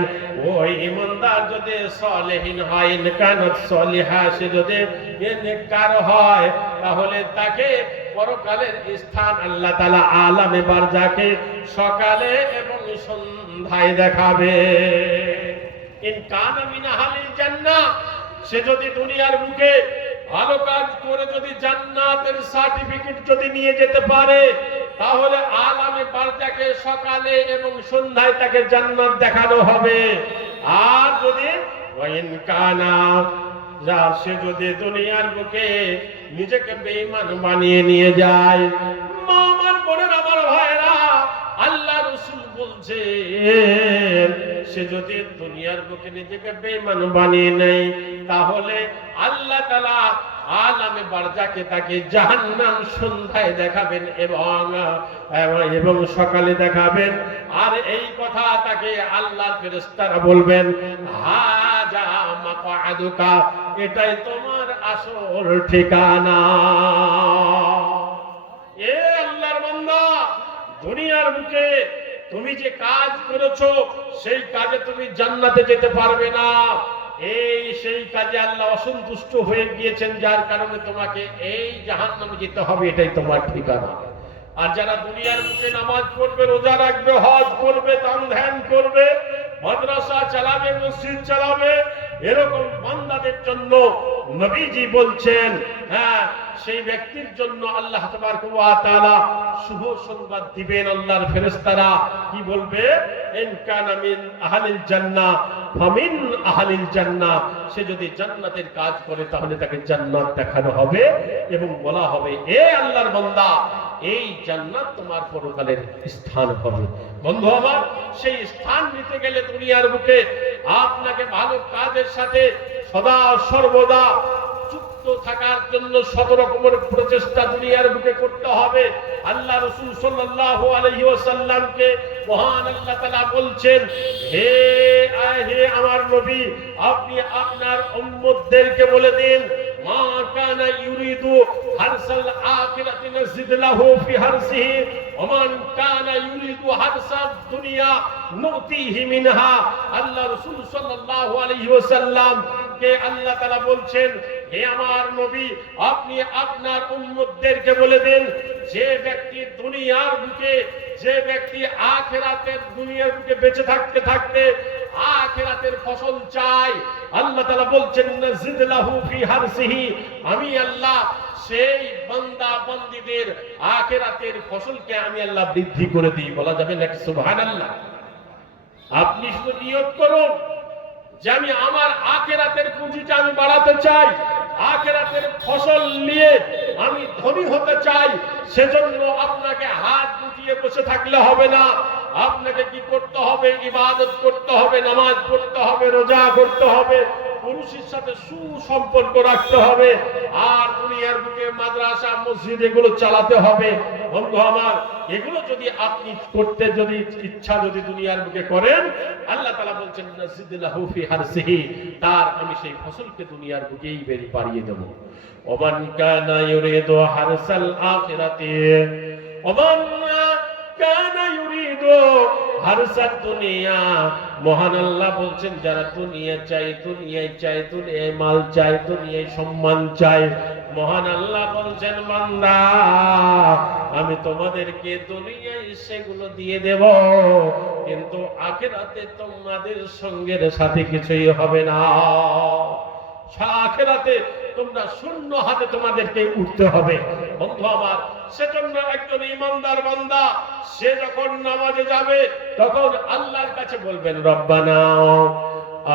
ওই ইমানদার যদি সালেহিন হয়, নেকানাত সলিহা, সে যদি নেককার হয়, তাহলে তাকে পরকালের স্থান আল্লাহ তাআলা আলামে বারজাখে সকালে এবং সন্ধ্যায় দেখাবে। ইন কানা মিন আহলিল জান্নাহ, সে যদি দুনিয়ার বুকে ভালো কাজ করে যদি জান্নাতের সার্টিফিকেট যদি নিয়ে যেতে পারে, তাহলে আলামে বারজাখে সকালে এবং সন্ধ্যায় তাকে জান্নাত দেখানো হবে। আর যদি ওয়াইন কানা, সে যদি দুনিয়ার বুকে নিজেকে বেঈমান বানিয়ে নিয়ে যায়, মা আমার বোনের আমার ভাইরা, আল্লাহ রাসূল বলছেন সে যদি দুনিয়ার বুকে নিজেকে বেঈমান বানিয়ে নেয়, তাহলে আল্লাহ তাআলা আলামে বারজাখে তাকে জাহান্নাম সন্ধ্যায় দেখাবেন এবং সকালে দেখাবেন। আর এই কথা তাকে আল্লাহর ফেরেশতারা বলবেন হাজা মাকআদুকা, এটাই তোমার আসল ঠিকানা। এ আল্লাহর বান্দা, দুনিয়ার বুকে তুমি যে কাজ করেছো সেই কাজে তুমি জান্নাতে যেতে পারবে না। সেই কাজে আল্লাহ অসন্তুষ্ট হয়ে গিয়েছেন, যার কারণে তোমাকে এই জাহান্নামে যেতে হবে, এটাই তোমার ঠিকানা। আর যারা দুনিয়ার বুকে নামাজ পড়বে, রোজা রাখবে, হজ করবে, দান ধ্যান করবে, মাদ্রাসা চালাবে, মসজিদ চালাবে, এরকম বান্দাদের জন্য নবীজি বলছেন সেই ব্যক্তির জন্য আল্লাহ তাবারক ওয়া তাআলা শুভ সংবাদ দিবেন। আল্লাহর ফেরেশতারা কি বলবে? ইন কানা মিন আহলিল জান্নাহ ফামিন আহলিল জান্নাহ, সে যদি জান্নাতের কাজ করে তাহলে তাকে জান্নাত দেখানো হবে এবং বলা হবে এ আল্লাহর বান্দা, এই জান্নাত তোমার পরকালের স্থান হবে। বন্ধু আমার, সেই স্থান নিতে গেলে দুনিয়ার বুকে আপনাকে ভালো কাজের সাথে সদা সর্বদা যুক্ত থাকার জন্য শত রকমের প্রচেষ্টা দুনিয়ার বুকে করতে হবে। আল্লাহ রাসূল সাল্লাল্লাহু আলাইহি ওয়াসাল্লামকে মহান আল্লাহ তাআলা বলছেন, হে আমার নবী, আপনি আপনার উম্মতদেরকে বলে দিন মা কানা ইউরিদু হারসাল আখিরাতি নাজিদ লাহু ফি হারসিহি ওয়া মান কানা ইউরিদু হারসাদ দুনিয়া নুতিহি মিনহা। আল্লাহ রাসূল সাল্লাল্লাহু আলাইহি ওয়াসাল্লাম কে আল্লাহ তাআলা বলছেন, হে আমার নবী, আপনি আপনার উম্মতদেরকে বলে দেন যে ব্যক্তি দুনিয়ার বুকে, যে ব্যক্তি আখিরাতের দুনিয়ার বুকে বেঁচে থাকতে থাকতে আখিরাতের ফসল চায়, আল্লাহ তাআলা বলছেন নাজিদ লাহু ফি হারসিহি, আমি আল্লাহ সেই বান্দা বান্দীদের আখিরাতের ফসলকে আমি আল্লাহ বৃদ্ধি করে দিই। বলা যাবে নাকি সুবহানাল্লাহ? আপনি শুধু নিয়ত করুন যে আমি আমার আখিরাতের পুঁজিটা আমি বাড়াতে চাই, আখিরাতের ফসল নিয়ে আমি ধনী হতে চাই। সেজন্য আপনাকে হাত গুটিয়ে বসে থাকলে হবে না, আপনাকে কি করতে হবে? ইবাদত করতে হবে, নামাজ পড়তে হবে, রোজা করতে হবে, পুরুষের সাথে সুসম্পর্ক রাখতে হবে, আর দুনিয়ার বুকে মাদ্রাসা মসজিদ এগুলো চালাতে হবে। বন্ধু আমার, এগুলো যদি আপনি করতে যদি ইচ্ছা যদি দুনিয়ার বুকে করেন, আল্লাহ তাআলা বলছেন নাজিদুল্লাহু ফি হারসিহি, তার আমি সেই ফসলকে দুনিয়ার বুকেই বাড়িয়ে দেব। ওমান কানা ইউরিদু হারসাল আখিরাতি ওমান কানা ইউরিদু হারসাদ দুনিয়া, মহান আল্লাহ বলছেন যারা দুনিয়া চাই, দুনিয়ায় চাই, দুনিয়ায় মাল চাই, দুনিয়ায় সম্মান চাই, মহান আল্লাহ বলছেন বান্দা আমি তোমাদেরকে দুনিয়ায় সেগুলো দিয়ে দেব, কিন্তু আখিরাতে তোমাদের সঙ্গের সাথে কিছুই হবে না। আখিরাতে তোমরা শূন্য হাতে তোমাদেরকে উঠতে হবে। বন্ধু আমার, সেজন্য একজন ইমানদার বান্দা সে যখন নামাজে যাবে তখন আল্লাহর কাছে বলবেন রব্বানা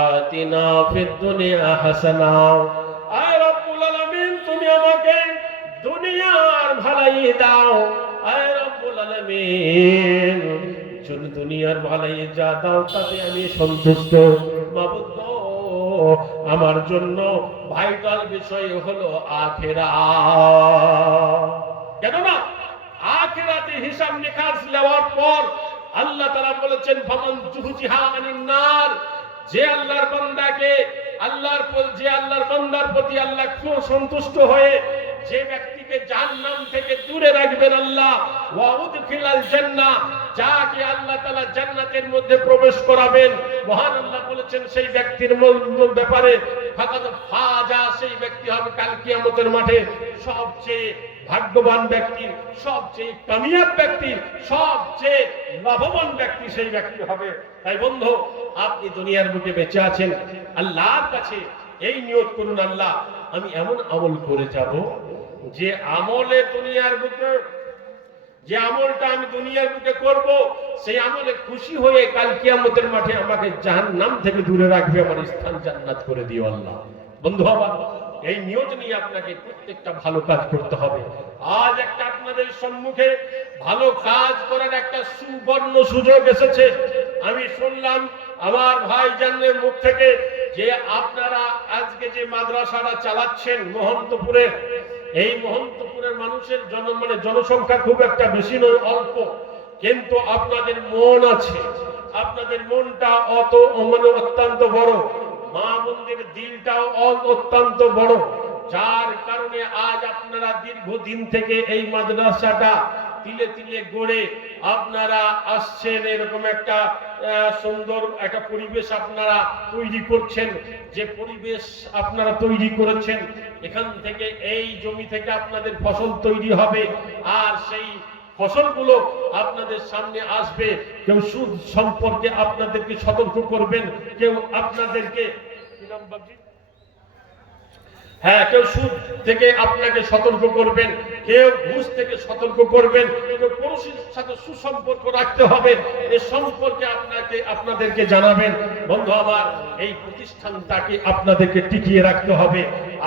আতিনা ফিদ দুনিয়া হাসানা, আয় রব্বুল আলামিন তুমি আমাকে দুনিয়ার ভালাই দাও, আয় রব্বুল আলামিন যদি দুনিয়ার ভালাই যা দাও তাতে আমি সন্তুষ্ট। মাবুদ আমার জন্য ভাইটাল বিষয় হলো আখিরাত। কেননা আখিরাতে হিসাব নিকাশ নেওয়ার পর আল্লাহ তাআলা বলেছেন ফামান জুহজিহা আনিন নার, যে আল্লাহর বান্দাকে যে আল্লাহর বান্দার প্রতি আল্লাহ খুব সন্তুষ্ট হয়ে যে ব্যক্তিকে জাহান্নাম থেকে দূরে রাখবেন আল্লাহ, ওয়া উদখিলাল জান্নাহ, যাকে আল্লাহ তাআলা জান্নাতের মধ্যে প্রবেশ করাবেন, মহান আল্লাহ বলেছেন সেই ব্যক্তির ব্যাপারে ফাকাদ ফাজা, সেই ব্যক্তি হবে কাল কিয়ামতের মাঠে সবচেয়ে ভাগ্যবান ব্যক্তি, সবচেয়ে কামিয়াব ব্যক্তি, সবচেয়ে লাভবান ব্যক্তি সেই ব্যক্তি হবে। তাই বন্ধু, আপনি দুনিয়ার বুকে বেঁচে আছেন, আল্লাহর কাছে এই নিয়ত করুন আল্লাহ আমি এমন আমল করে যাব যে আমলে দুনিয়ার বুকে, যে আমলটা আমি দুনিয়ার বুকে করব সেই আমলে খুশি হয়ে কাল কিয়ামতের মাঠে আমাকে জাহান্নাম থেকে দূরে রাখবে, আমার স্থান জান্নাত করে দিও আল্লাহ। বন্ধু আমার, এই নিয়ত নিয়ে আপনাকে প্রত্যেকটা ভালো কাজ করতে হবে। আজ একটা আপনাদের সম্মুখে ভালো কাজ করার একটা সুবর্ণ সুযোগ এসেছে। আমি শুনলাম আমার ভাইজানের মুখ থেকে যে আপনারা আজকে যে মাদ্রাসাটা চালাচ্ছেন মহন্তপুরে, এই মহন্তপুরের মানুষের জনসংখ্যা খুব একটা বেশি নয়, অল্প, কিন্তু আপনাদের মন আছে, আপনাদের মনটা অত্যন্ত বড়, মা বোনদের দিলটাও অত্যন্ত বড়, যার কারণে আজ আপনারা দীর্ঘদিন থেকে এই মাদ্রাসাটা তিলে তিলে গড়ে আপনারা আসছেন, এরকম একটা সুন্দর একটা পরিবেশ আপনারা তৈরি করছেন। যে পরিবেশ আপনারা তৈরি করেছেন, এখান থেকে এই জমি থেকে আপনাদের ফসল তৈরি হবে, আর সেই ফসলগুলো আপনাদের সামনে আসবে। কেউ সুদ সম্পর্কে আপনাদেরকে সতর্ক করবেন, কেউ আপনাদেরকে কেউ সুদ থেকে আপনাকে সতর্ক করবেন, কেউ ঘুষ থেকে সতর্ক করবেন, কেউ পুরুষের সাথে সুসম্পর্ক রাখতে হবে এ সম্পর্কে আপনাদেরকে জানাবেন। বন্ধু আমার, এই প্রতিষ্ঠানটাকে আপনাদেরকে টিকিয়ে রাখতে হবে,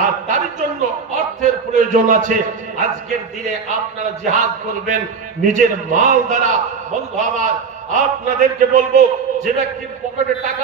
আর তার জন্য অর্থের প্রয়োজন আছে। আজকের দিনে আপনারা জিহাদ করবেন নিজের মাল দ্বারা। বন্ধু আমার, আপনাদেরকে বলবো যে ব্যক্তির পকেটে টাকা